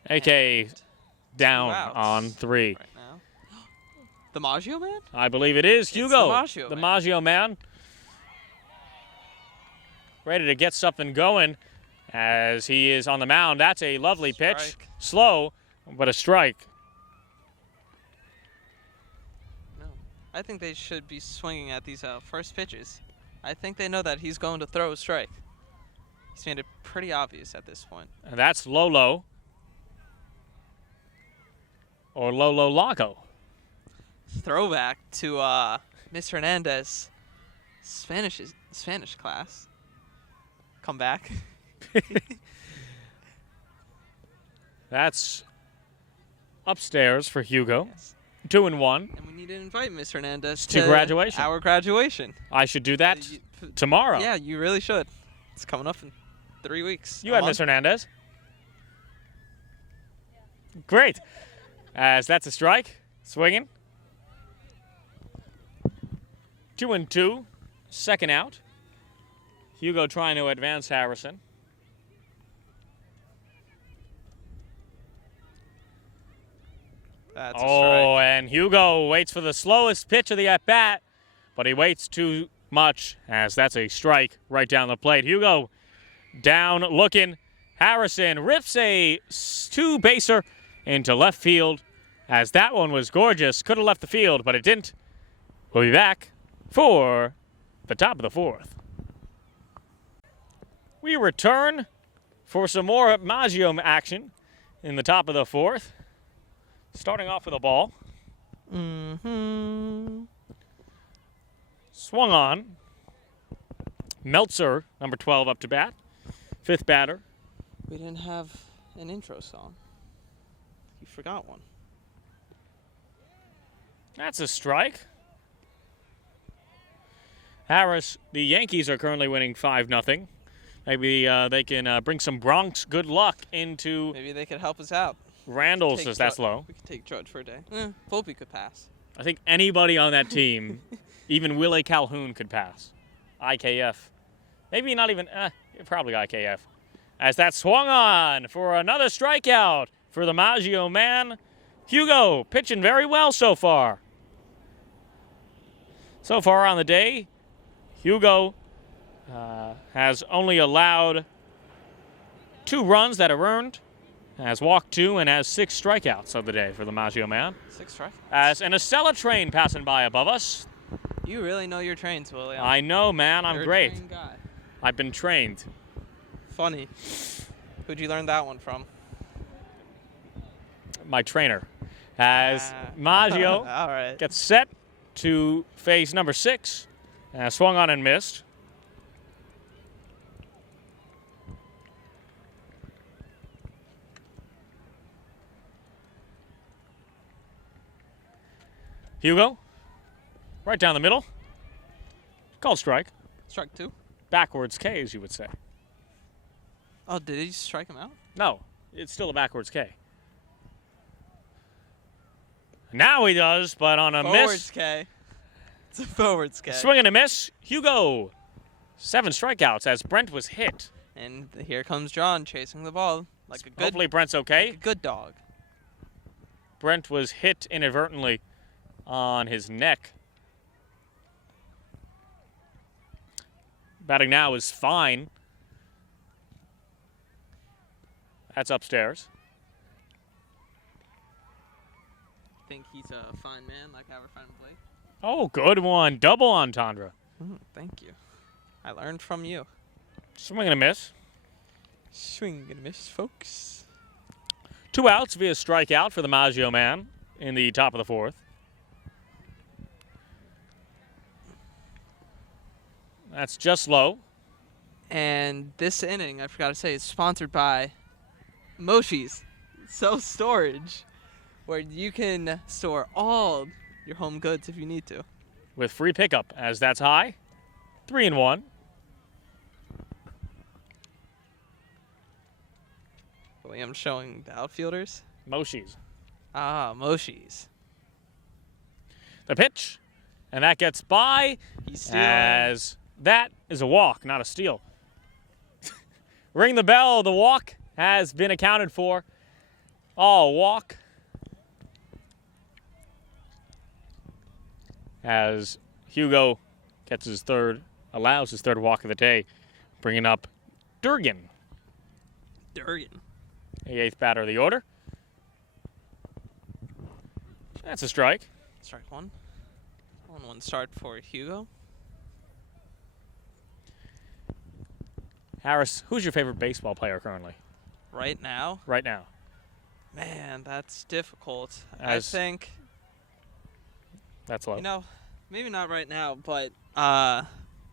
AK down on 3. Right now. The Maggio man? I believe it is Hugo, the the Maggio man. Ready to get something going as he is on the mound. That's a lovely pitch. Strike. Slow, but a strike. No. I think they should be swinging at these first pitches. I think they know that he's going to throw a strike. He's made it pretty obvious at this point. And that's Lolo. Or Lolo Lago. Throwback to Miss Hernandez Spanish class. Come back. That's upstairs for Hugo. Yes. 2-1. And we need to invite Miss Hernandez To graduation. Our graduation. I should do that tomorrow. Yeah, you really should. It's coming up in 3 weeks. You had Miss Hernandez. Great. As that's a strike. Swinging. 2-2. Second out. Hugo trying to advance Harrison. That's a strike. And Hugo waits for the slowest pitch of the at-bat, but he waits too much as that's a strike right down the plate. Hugo down looking. Harrison rips a two-baser into left field as that one was gorgeous. Could have left the field, but it didn't. We'll be back for the top of the 4th. We return for some more Maggio action in the top of the 4th. Starting off with a ball. Swung on. Meltzer, number 12, up to bat. 5th batter. We didn't have an intro song. You forgot one. That's a strike. Harris, the Yankees are currently winning 5-0. Maybe they can bring some Bronx good luck into Maybe they could help us out. Randall, says that's low. We could take Judge for a day. Volpe could pass. I think anybody on that team, even Willie Calhoun, could pass. IKF. Maybe not even, probably IKF. As that swung on for another strikeout for the Maggio man. Hugo pitching very well so far. So far on the day, Hugo has only allowed 2 runs that are earned, has walked 2, and has 6 strikeouts of the day for the Maggio man. 6 strikeouts. As an Acela train passing by above us. You really know your trains, William. I know, man. I'm You're great. A trained guy. I've been trained. Funny. Who'd you learn that one from? My trainer. As Maggio All right. gets set to face number 6. Swung on and missed. Hugo, right down the middle. Called strike. Strike 2. Backwards K, as you would say. Oh, did he strike him out? No, it's still a backwards K. Now he does, but on a Forwards miss. K. It's a forwards K. Swing and a miss. Hugo, 7 strikeouts as Brent was hit. And here comes John chasing the ball like a good, Hopefully Brent's okay. like a good dog. Brent was hit inadvertently on his neck. Batting now is fine. That's upstairs. Think he's a fine man like our friend Blake. Oh, good one. Double entendre. Thank you. I learned from you. Swing and a miss. Swing and miss, folks. 2 outs via strikeout for the Maggio man in the top of the 4th. That's just low. And this inning, I forgot to say, is sponsored by Moshi's Self-Storage, where you can store all your home goods if you need to. With free pickup, as that's high. 3-1. William showing the outfielders. Moshi's. Moshi's. The pitch. And that gets by He's stealing. as that is a walk, not a steal. Ring the bell. The walk has been accounted for. Oh, walk. As Hugo gets his third, allows his third walk of the day, bringing up Durgan, Durgan. the eighth batter of the order. That's a strike. Strike one. 1-1 start for Hugo. Harris, who's your favorite baseball player currently? Right now, Right now. man, that's difficult. As- I think, That's low. you know, maybe not right now, but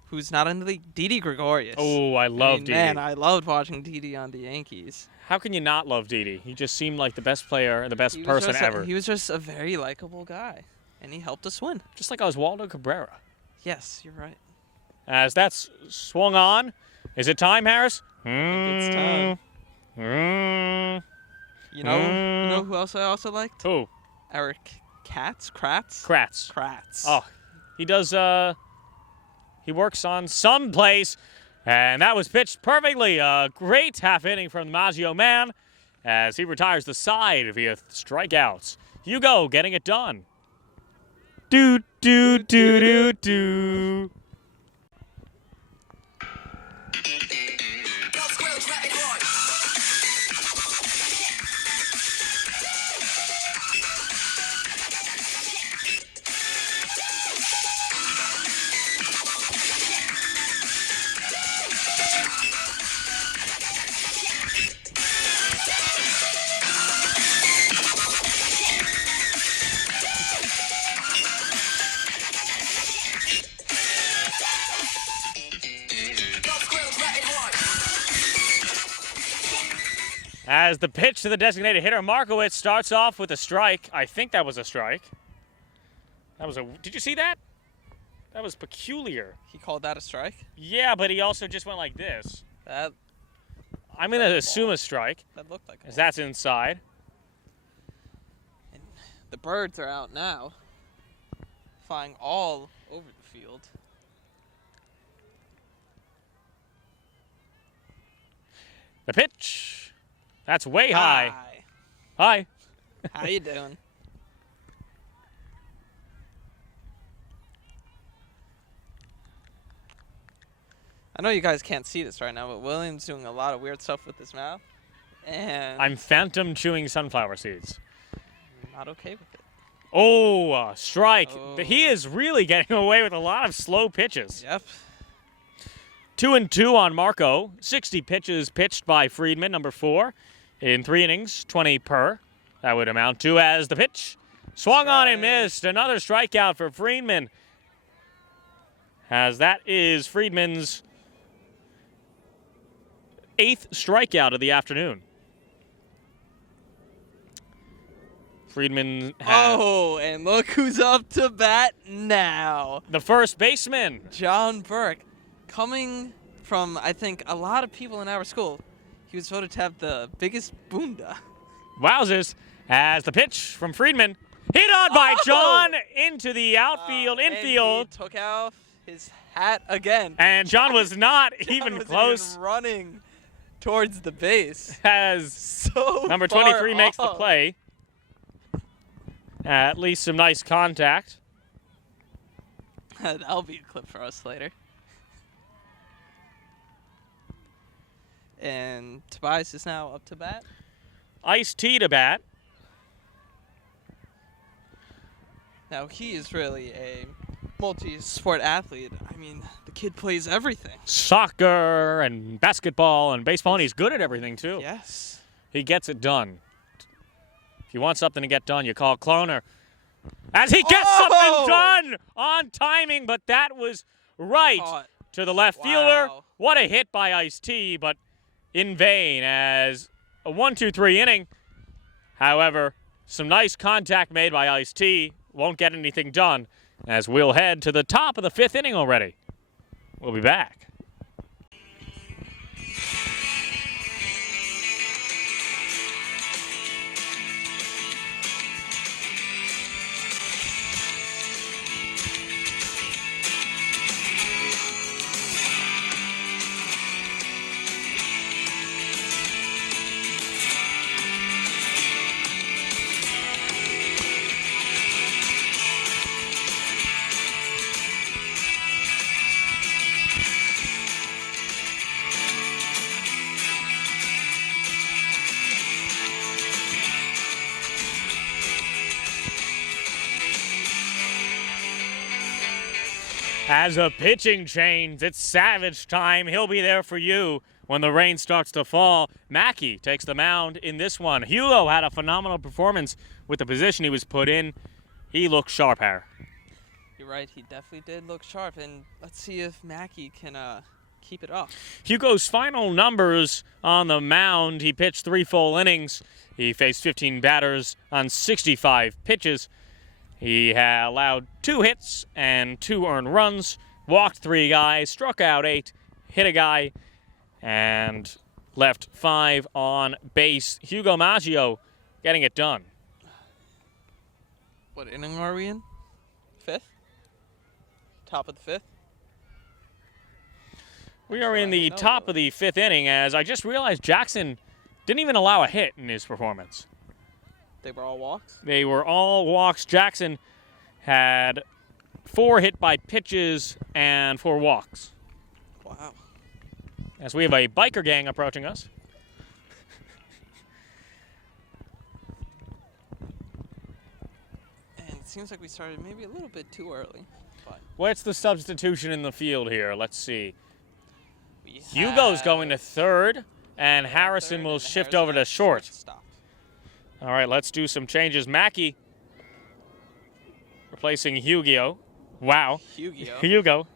who's not in the league? Didi Gregorius. Oh, I love Didi. Man, I loved watching Didi on the Yankees. How can you not love Didi? He just seemed like the best player and the best He was person just ever. he was just a very likable guy, and he helped us win. Just like Oswaldo Cabrera. Yes, you're right. As that's swung on. Is it time, Harris? I think it's time. Mm. You know who else I also liked? Who? Eric Kratz. Kratz. Kratz. Oh, he does, he works on some plays, and that was pitched perfectly. A great half inning from the Maggio man as he retires the side via strikeouts. Hugo getting it done. Do, do, do, do, do. As the pitch to the designated hitter, Markowitz starts off with a strike. I think that was a strike. That was a. Did you see that? That was peculiar. He called that a strike. Yeah, but he also just went like this. That I'm going to assume a strike, looked like a as ball. that's inside. And the birds are out now, flying all over the field. The pitch. That's way high. Hi. How you doing? I know you guys can't see this right now, but William's doing a lot of weird stuff with his mouth, and I'm phantom chewing sunflower seeds. I'm not okay with it. Oh, strike. Oh. He is really getting away with a lot of slow pitches. Yep. 2-2 on Marco. 60 pitches pitched by Friedman, number 4. In 3 innings, 20 per. That would amount to as the pitch. Swung on and missed. Another strikeout for Friedman. As that is Friedman's 8th strikeout of the afternoon. Friedman has Oh, and look who's up to bat now. the first baseman. John Burke, coming from, I think, a lot of people in our school. He was voted to have the biggest bunda. Wowzers. As the pitch from Friedman. Hit on by John into the outfield, infield. And he took off his hat again. And John was not John even was close. even running towards the base. As So number far 23 makes the off. play. At least some nice contact. That'll be a clip for us later. And Tobias is now up to bat. Ice-T to bat. Now he is really a multi-sport athlete. I mean, the kid plays everything. Soccer and basketball and baseball, and he's good at everything, too. Yes. He gets it done. If you want something to get done, you call Cloner. As he gets something done on timing, but that was right Caught. to the left fielder. Wow. What a hit by Ice-T, but in vain as a 1-2-3 inning. However, some nice contact made by Ice-T. Won't get anything done as we'll head to the top of the 5th inning already. We'll be back. As a pitching change, it's Savage time. He'll be there for you when the rain starts to fall. Mackey takes the mound in this one. Hugo had a phenomenal performance with the position he was put in. He looked sharp, Harry. You're right, he definitely did look sharp, and let's see if Mackey can keep it up. Hugo's final numbers on the mound, he pitched 3 full innings. He faced 15 batters on 65 pitches. He had allowed 2 hits and 2 earned runs, walked 3 guys, struck out 8, hit a guy, and left 5 on base. Hugo Maggio getting it done. What inning are we in? 5th? Top of the 5th? We are in the top of the 5th inning, as I just realized Jackson didn't even allow a hit in his performance. They were all walks? They were all walks. Jackson had 4 hit by pitches and 4 walks. Wow. As we have a biker gang approaching us. And it seems like we started maybe a little bit too early. But What's the substitution in the field here? Let's see. we Hugo's have going to third, and Harrison third, will and shift Harrison over to at short. shortstop. All right, let's do some changes. Mackey replacing Hugo. Wow. Hugo. Hugo.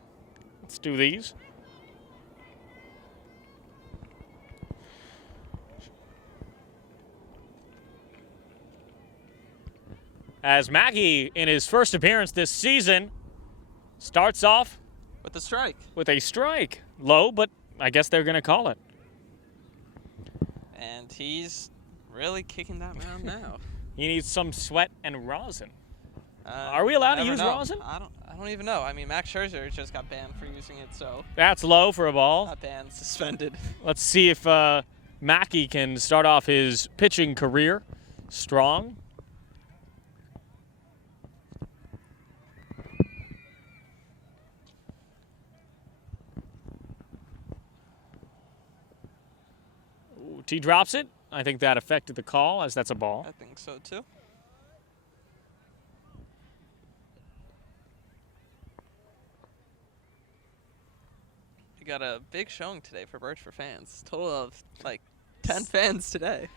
Let's do these. As Mackey, in his first appearance this season, starts off With the strike. with a strike. Low, but I guess they're going to call it. And he's really kicking that mound now. He needs some sweat and rosin. Uh, Are we allowed to never use know. rosin? I don't even know. I mean, Max Scherzer just got banned for using it, so That's low for a ball. not banned, suspended. Let's see if Mackey can start off his pitching career strong. Ooh, T drops it. I think that affected the call, as that's a ball. I think so too. We got a big showing today for Birch for fans. Total of like 10 fans today.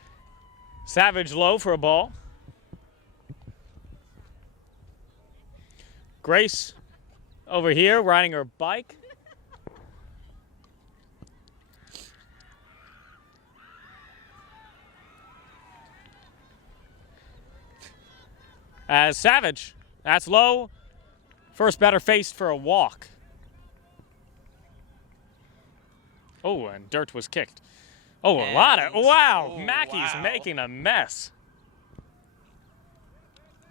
Savage low for a ball. Grace over here riding her bike. As Savage, that's low. First batter faced for a walk. Oh, and dirt was kicked. Oh, a lot of, And- wow, oh, Mackey's wow. making a mess.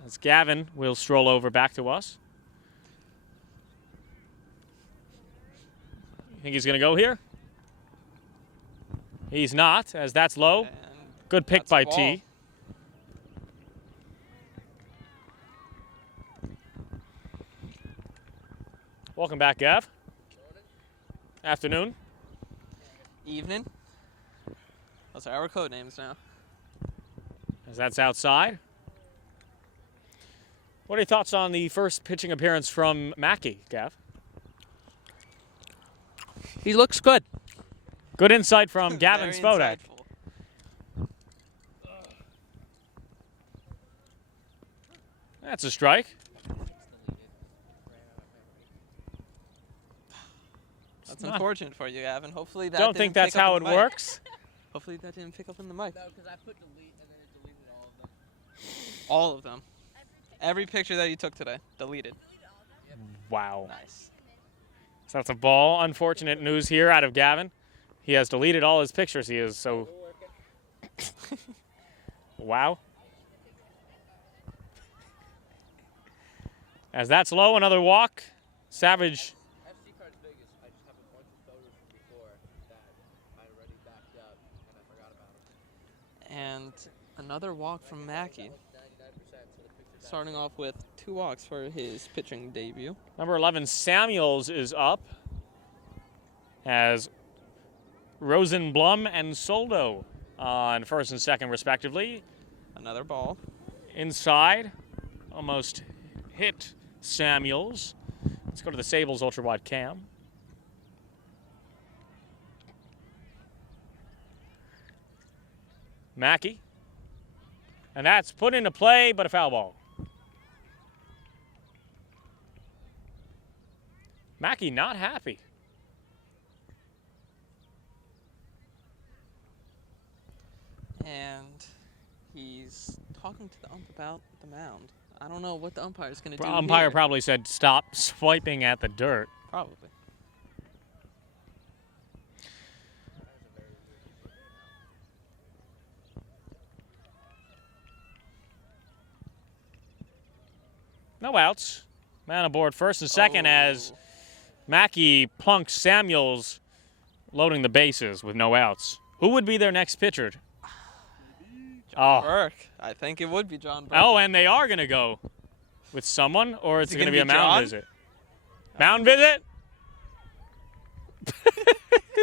As Gavin will stroll over back to us. You think he's going to go here? He's not, as that's low. And Good pick that's a by ball. T. Welcome back, Gav. Afternoon. Evening. Those are our code names now. As that's outside. What are your thoughts on the first pitching appearance from Mackey, Gav? He looks good. Good insight from Gavin Very Spodek. insightful. That's a strike. That's not- unfortunate for you, Gavin. Hopefully that Don't didn't think that's pick up how in it the mic. works. Hopefully that didn't pick up in the mic. No, because I put delete and then it deleted all of them. All of them. Every picture that you took today, deleted. Wow. Nice. So that's a ball. Unfortunate news here out of Gavin. He has deleted all his pictures. He is so. Wow. As that's low, another walk. Savage. SD card's Vegas. I just have a bunch of photos from before that I already backed up and I forgot about them. And another walk from Mackey. 99%, so the picture's Starting off with 2 walks for his pitching debut. Number 11, Samuels, is up. As Rosenblum and Soldo on first and second, respectively. Another ball. Inside, almost hit Samuels. Let's go to the Sables ultra wide cam. Mackey. And that's put into play, but a foul ball. Mackey not happy. And he's talking to the ump about the mound. I don't know what the umpire's going to do. Umpire here. probably said, stop swiping at the dirt. Probably. No outs. Man aboard first and second as Mackey plunks Samuels, loading the bases with no outs. Who would be their next pitcher? Oh. Burke. I think it would be John Burke. Oh, and they are going to go with someone, or it's it going to gonna be a be mound John? visit. Mound visit?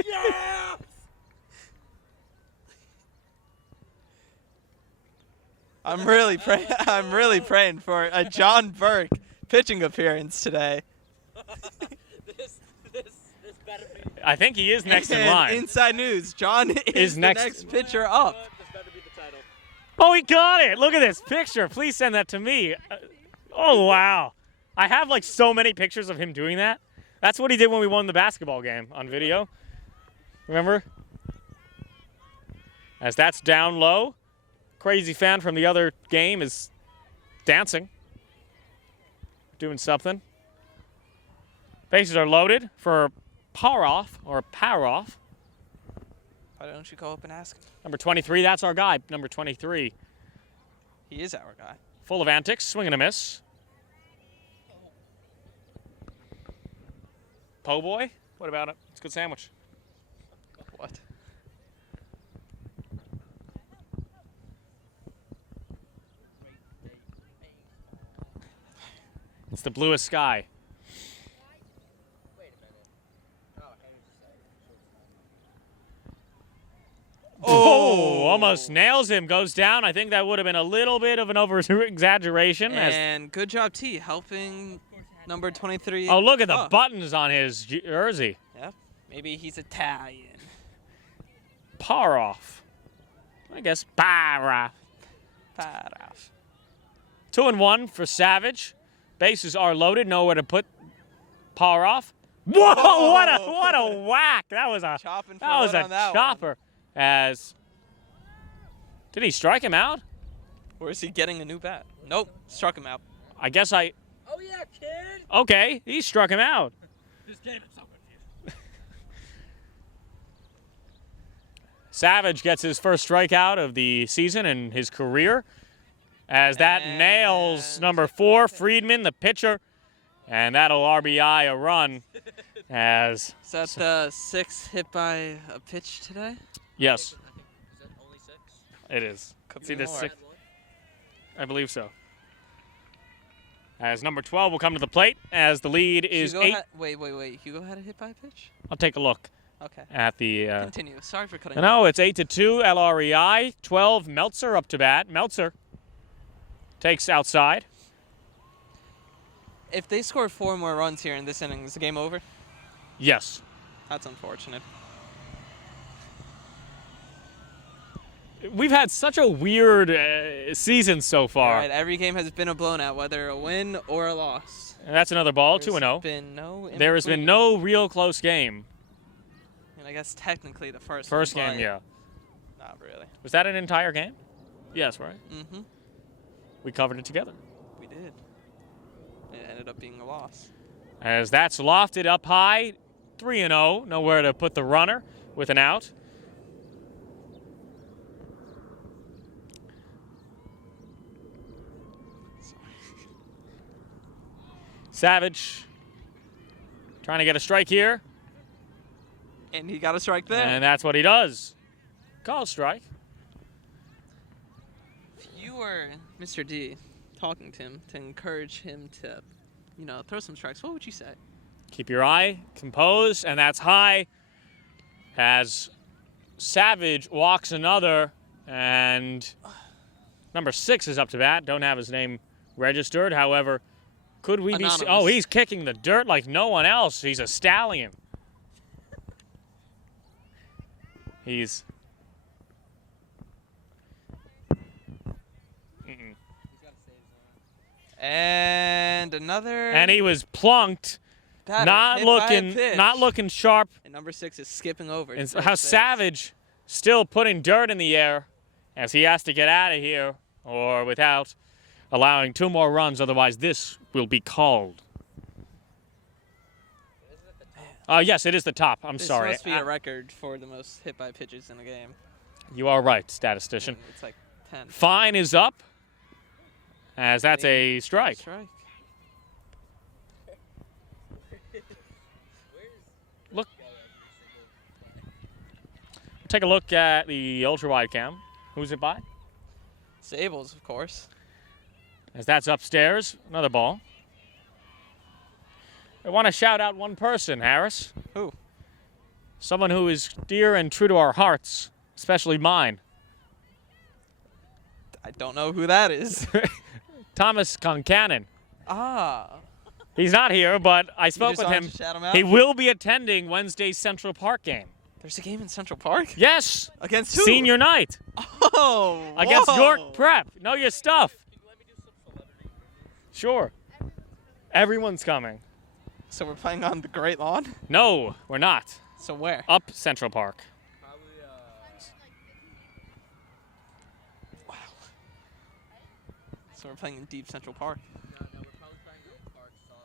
Yeah! I'm really praying for a John Burke pitching appearance today. This better be. I think he is next in And line. Inside news: John is the next- next pitcher up. This better be the title. Oh, he got it. Look at this picture. Please send that to me. Oh, wow. I have like so many pictures of him doing that. That's what he did when we won the basketball game on video. Remember? As that's down low. Crazy fan from the other game is dancing. Doing something. Bases are loaded for power off. Why don't you go up and ask him? Number 23, that's our guy. Number 23. He is our guy. Full of antics, swing and a miss. Po' boy? What about it? It's a good sandwich. What? It's the bluest sky. Wait a minute. Oh, Oh, almost nails him, goes down. I think that would have been a little bit of an over-exaggeration. And good job, T, helping number 23. Oh, look at the buttons on his jersey. Yeah, maybe he's Italian. Power off. I guess power off. Paraff. 2-1 for Savage. Bases are loaded. Nowhere to put power off. Whoa! What a whack! That was a Chopping for that was wood a on that chopper. As did he strike him out? Or is he getting a new bat? Nope, struck him out. I guess I. Oh yeah, kid. Okay, he struck him out. This game is so confusing. Savage gets his first strikeout of the season and his career. As that nails number 4, Friedman, the pitcher. And that'll RBI a run. As Is that the 6th hit by a pitch today? yes, Is that only 6? it is. Could See be this more. six? I believe so. As number 12 will come to the plate as the lead is Hugo 8. Wait. Hugo had a hit by a pitch? I'll take a look Okay. at the. Continue. Sorry for cutting. No, it's 8-2. LREI 12. Meltzer up to bat. Meltzer takes outside. If they score 4 more runs here in this inning, is the game over? Yes. That's unfortunate. We've had such a weird season so far. All right, every game has been a blown out, whether a win or a loss. And that's another ball, There's 2-0. been no in There has been between. no real close game. And I guess technically the first First one, game, but yeah. Not really. Was that an entire game? Yes, right? Mm-hmm. We covered it together. We did. It ended up being a loss. As that's lofted up high, 3-0. Nowhere to put the runner with an out. Savage trying to get a strike here. And he got a strike there. And that's what he does. Call strike. If you were Mr. D talking to him to encourage him to, throw some strikes, what would you say? Keep your eye composed, and that's high. As Savage walks another, and number 6 is up to bat. Don't have his name registered. However, Could we be? Oh, Anonymous. he's kicking the dirt like no one else. He's a stallion. He's. And another. And he was plunked. Got him, Not hit by a looking, pitch. not looking sharp. And number 6 is skipping over. to And first how base. Savage still putting dirt in the air as he has to get out of here or without allowing 2 more runs. Otherwise, this will be called. Yes, it is the top. I'm This sorry. must be a record for the most hit by pitches in a game. You are right, statistician. It's like 10. Fine is up, as that's a strike. Strike. Look. Take a look at the ultra-wide cam. Who's it by? Sables, of course. As that's upstairs. Another ball. I want to shout out one person, Harris. Who? Someone who is dear and true to our hearts, especially mine. I don't know who that is. Thomas Concannon. Ah. He's not here, but I You spoke just with wanted him. to shout him out? He will be attending Wednesday's Central Park game. There's a game in Central Park? Yes, Against who? senior night Oh, against whoa. York Prep. Know your stuff. Sure. Everyone's coming. So we're playing on the Great Lawn? No, we're not. So where? Up Central Park. Probably, Wow. So we're playing in deep Central Park. no, we're probably playing in park solid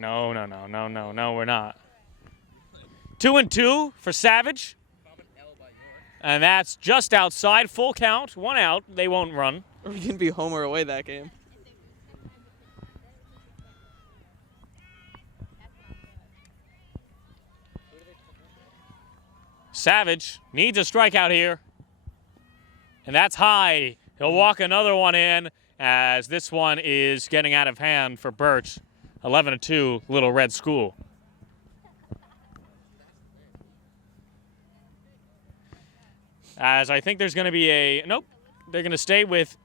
like 60. No, we're not. 2-2 for Savage. Probably L by York. And that's just outside. Full count. 1 out. They won't run. Or we can be home or away that game. Savage needs a strikeout here. And that's high. He'll walk another one in as this one is getting out of hand for Birch. 11-2, Little Red School. As I think there's going to be a... Nope. They're going to stay with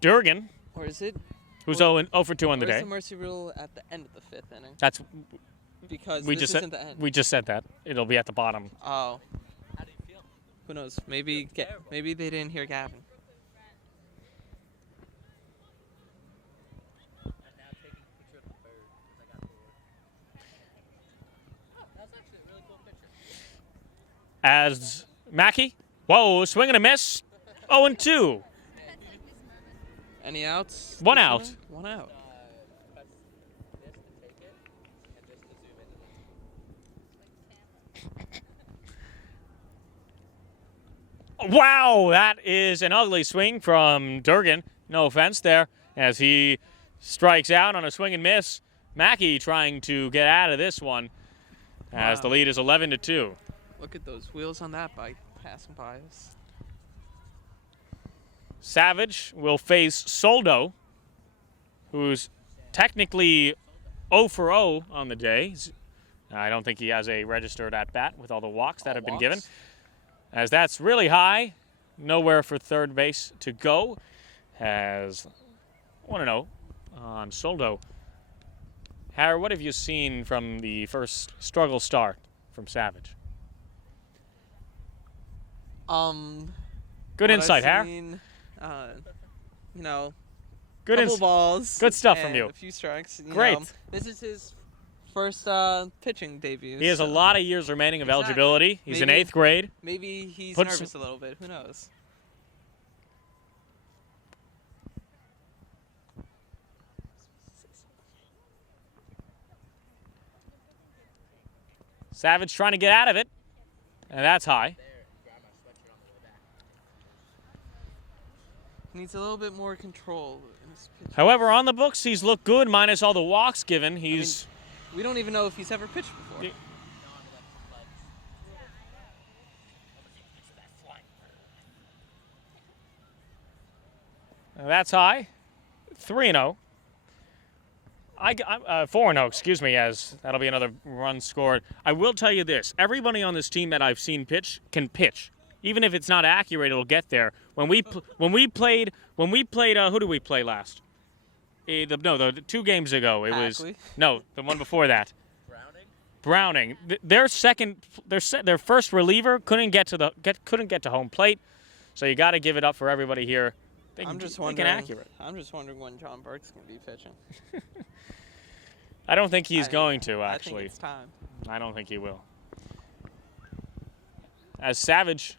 Durgan, Or is it? who's 0 for 2 on the Where's day. the mercy rule at the end of the 5th inning? That's Because we this just isn't said. the end. We just said that. It'll be at the bottom. Oh. How do you feel? Who knows? Maybe maybe they didn't hear Gavin. I'm now taking a picture of the bird because I got bored. Oh, that's actually a really cool picture. As Mackey, whoa, swing and a miss. 0-2. Any outs? 1 this out. inning? 1 out. Press this to take it, and this to zoom into Wow, that is an ugly swing from Durgan. No offense there, as he strikes out on a swing and miss. Mackey trying to get out of this one, as the Wow. lead is 11-2. Look at those wheels on that bike passing by us. Savage will face Soldo, who's technically 0 for 0 on the day. I don't think he has a registered at bat with all the walks that have been given. As that's really high, nowhere for third base to go. As 1-0 on Soldo. Harry, what have you seen from the first struggle start from Savage? Good what insight, I've Harry. seen, you know, Good couple insight. balls. Good stuff from and you. A few strikes. You Great. know. This is his first pitching debut. He has a so lot of years remaining of Exactly. eligibility. He's in Maybe- 8th grade. Maybe he's Put nervous a little bit. Who knows? Savage trying to get out of it. And that's high. there and grab my sweatshirt on the way back. Needs a little bit more control in his pitch. However, on the books, he's looked good, minus all the walks given. He's We don't even know if he's ever pitched before. Yeah. That's high. 3-0. 4-0, excuse me, as that'll be another run scored. I will tell you this. Everybody on this team that I've seen pitch can pitch. Even if it's not accurate, it'll get there. When we played, who did we play last? the 2 games ago. It was Hackley. no, the one before that. Browning? Browning. Their first reliever couldn't get to home plate, so you got to give it up for everybody here. I'm just Making wondering. accurate. I'm just wondering when John Burke's gonna be pitching. I don't think he's I- going to I actually. think it's time. I don't think he will. As Savage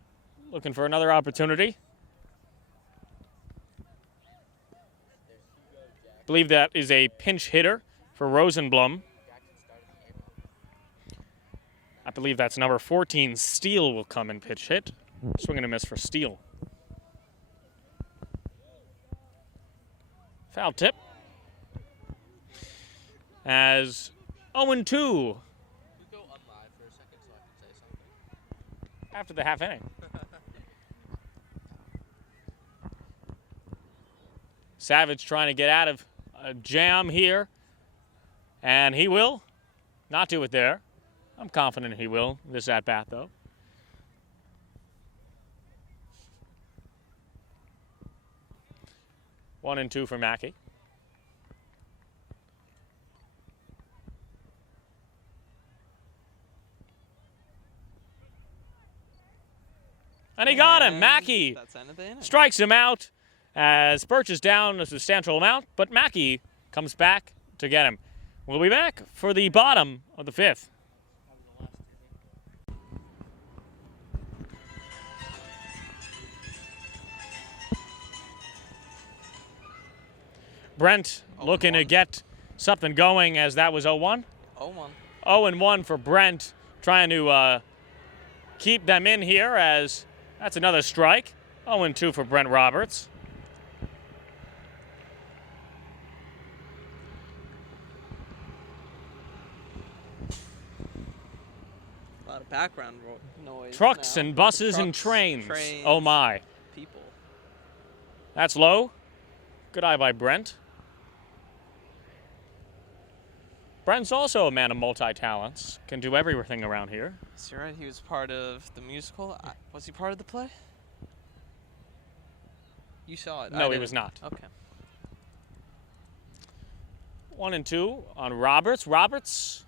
looking for another opportunity. Believe that is a pinch hitter for Rosenblum. I believe that's number 14, Steele, will come and pitch hit. Swing and a miss for Steele. Foul tip. As 0-2 We go unlive for a second so I can say something. after the half inning. Savage trying to get out of a jam here. And he will not do it there. I'm confident he will, this at-bat, though. One and two for Mackey. And he got him. And Mackey That's the end of the inning. strikes him out as Birch is down a substantial amount, but Mackey comes back to get him. We'll be back for the bottom of the 5th. Brent looking to 0-1. get something going as that was 0-1. 0-1. 0-1 for Brent, trying to keep them in here as that's another strike. 0-2 for Brent Roberts. A lot of background noise. Trucks now. and buses and Trucks, trains. trains, Oh my. People. That's low. Good eye by Brent. Brent's also a man of multi-talents. Can do everything around here. Is he right? He was part of the musical. Was he part of the play? You saw it. I No, he didn't. was not. Okay. 1-2 on Roberts. Roberts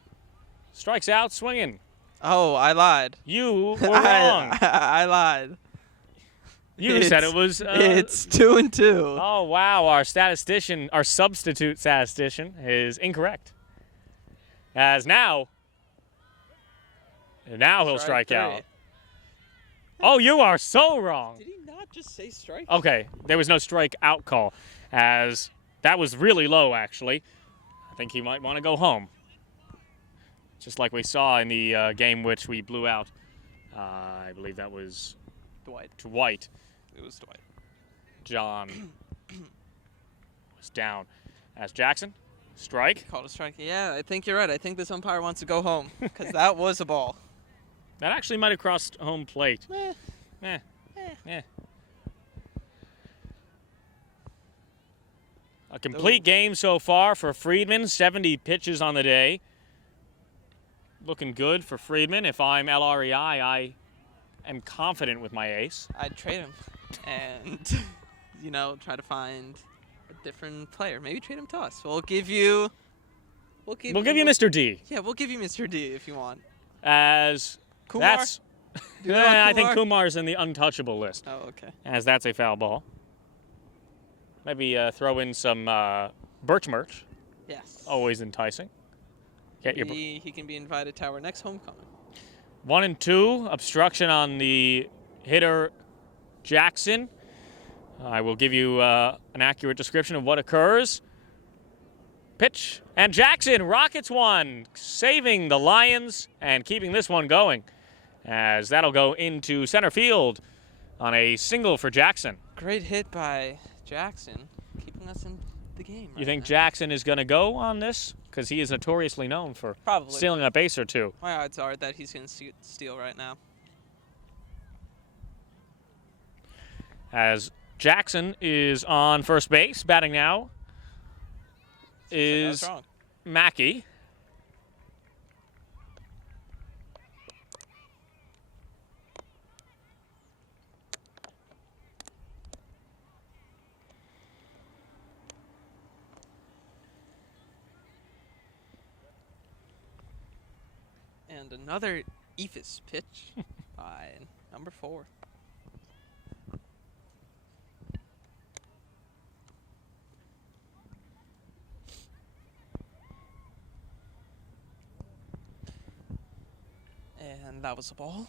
strikes out swinging. Oh, I lied. You were wrong. I lied. You said it was. It's 2-2. Oh wow, our substitute statistician is incorrect. As now he'll strike three. out. Oh, you are so wrong. Did he not just say strike? Okay, there was no strike out call, as that was really low actually. I think he might want to go home. Just like we saw in the game which we blew out. I believe that was Dwight. to White. It was Dwight. John was down. As Jackson, strike. Called a strike. Yeah, I think you're right. I think this umpire wants to go home because that was a ball. That actually might have crossed home plate. Eh. Eh. A complete game so far for Friedman. 70 pitches on the day. Looking good for Friedman. If I'm LREI, I am confident with my ace. I'd trade him and, try to find a different player. Maybe trade him to us. We'll give you Mr. D. Yeah, we'll give you Mr. D if you want. As Kumar? that's. Do you want I think Kumar? Kumar's in the untouchable list. Oh, okay. As that's a foul ball. Maybe throw in some Birch merch. Yes. Always enticing. Get your He can be invited to our next homecoming. 1-2 obstruction on the hitter Jackson. I will give you an accurate description of what occurs. Pitch and Jackson rockets one, saving the Lions and keeping this one going, as that'll go into center field on a single for Jackson. Great hit by Jackson, keeping us in the game. You think Jackson is going to go on this? Because he is notoriously known for Probably. stealing a base or two. My odds are that he's going to steal right now. As Jackson is on first base, batting now I is was wrong. Mackey. And another Ephus pitch by number 4. And that was a ball.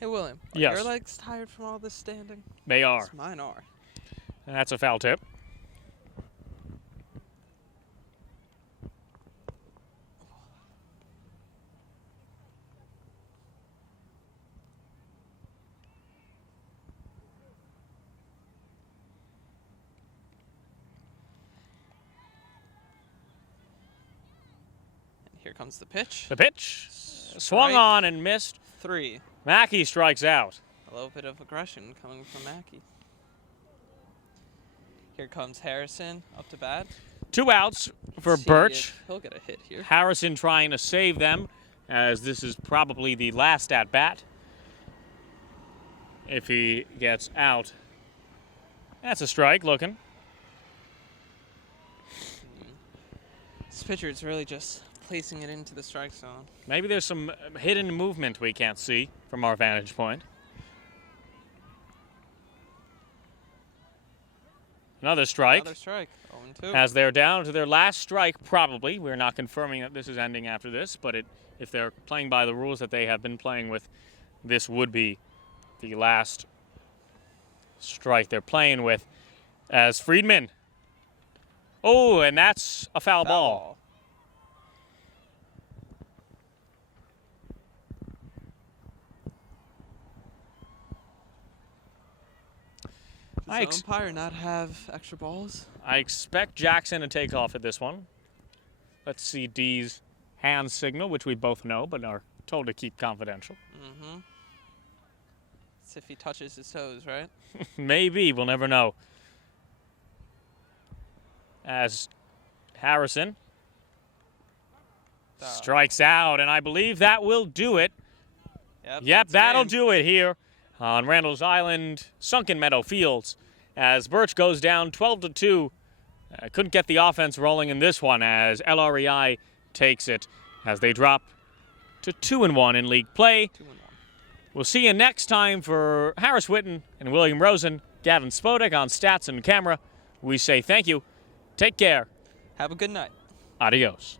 Hey, William. Are Yes. your legs tired from all this standing? They are. 'Cause mine are. That's a foul tip. And here comes the pitch. The pitch swung Strike on and missed. 3. Mackey strikes out. A little bit of aggression coming from Mackey. Here comes Harrison up to bat. 2 outs for See Birch. if he'll get a hit here. Harrison trying to save them, as this is probably the last at bat. If he gets out, that's a strike looking. This pitcher is really just placing it into the strike zone. Maybe there's some hidden movement we can't see from our vantage point. Another strike. Another strike. 0-2. As they're down to their last strike, probably. We're not confirming that this is ending after this, but if they're playing by the rules that they have been playing with, this would be the last strike they're playing with. As Friedman. Oh, and that's a foul ball. Does the umpire not have extra balls? I expect Jackson to take off at this one. Let's see D's hand signal, which we both know, but are told to keep confidential. Mm-hmm. It's if he touches his toes, right? Maybe, we'll never know. As Harrison strikes out, and I believe that will do it. Yep, Yep, that's that'll game. do it here on Randall's Island, Sunken Meadow Fields, as Birch goes down 12-2. Couldn't get the offense rolling in this one as LREI takes it as they drop to 2-1 in league play. 2-1. We'll see you next time for Harris Whiton and William Rosen, Gavin Spodek on Stats and Camera. We say thank you, take care, Have a good night. adios.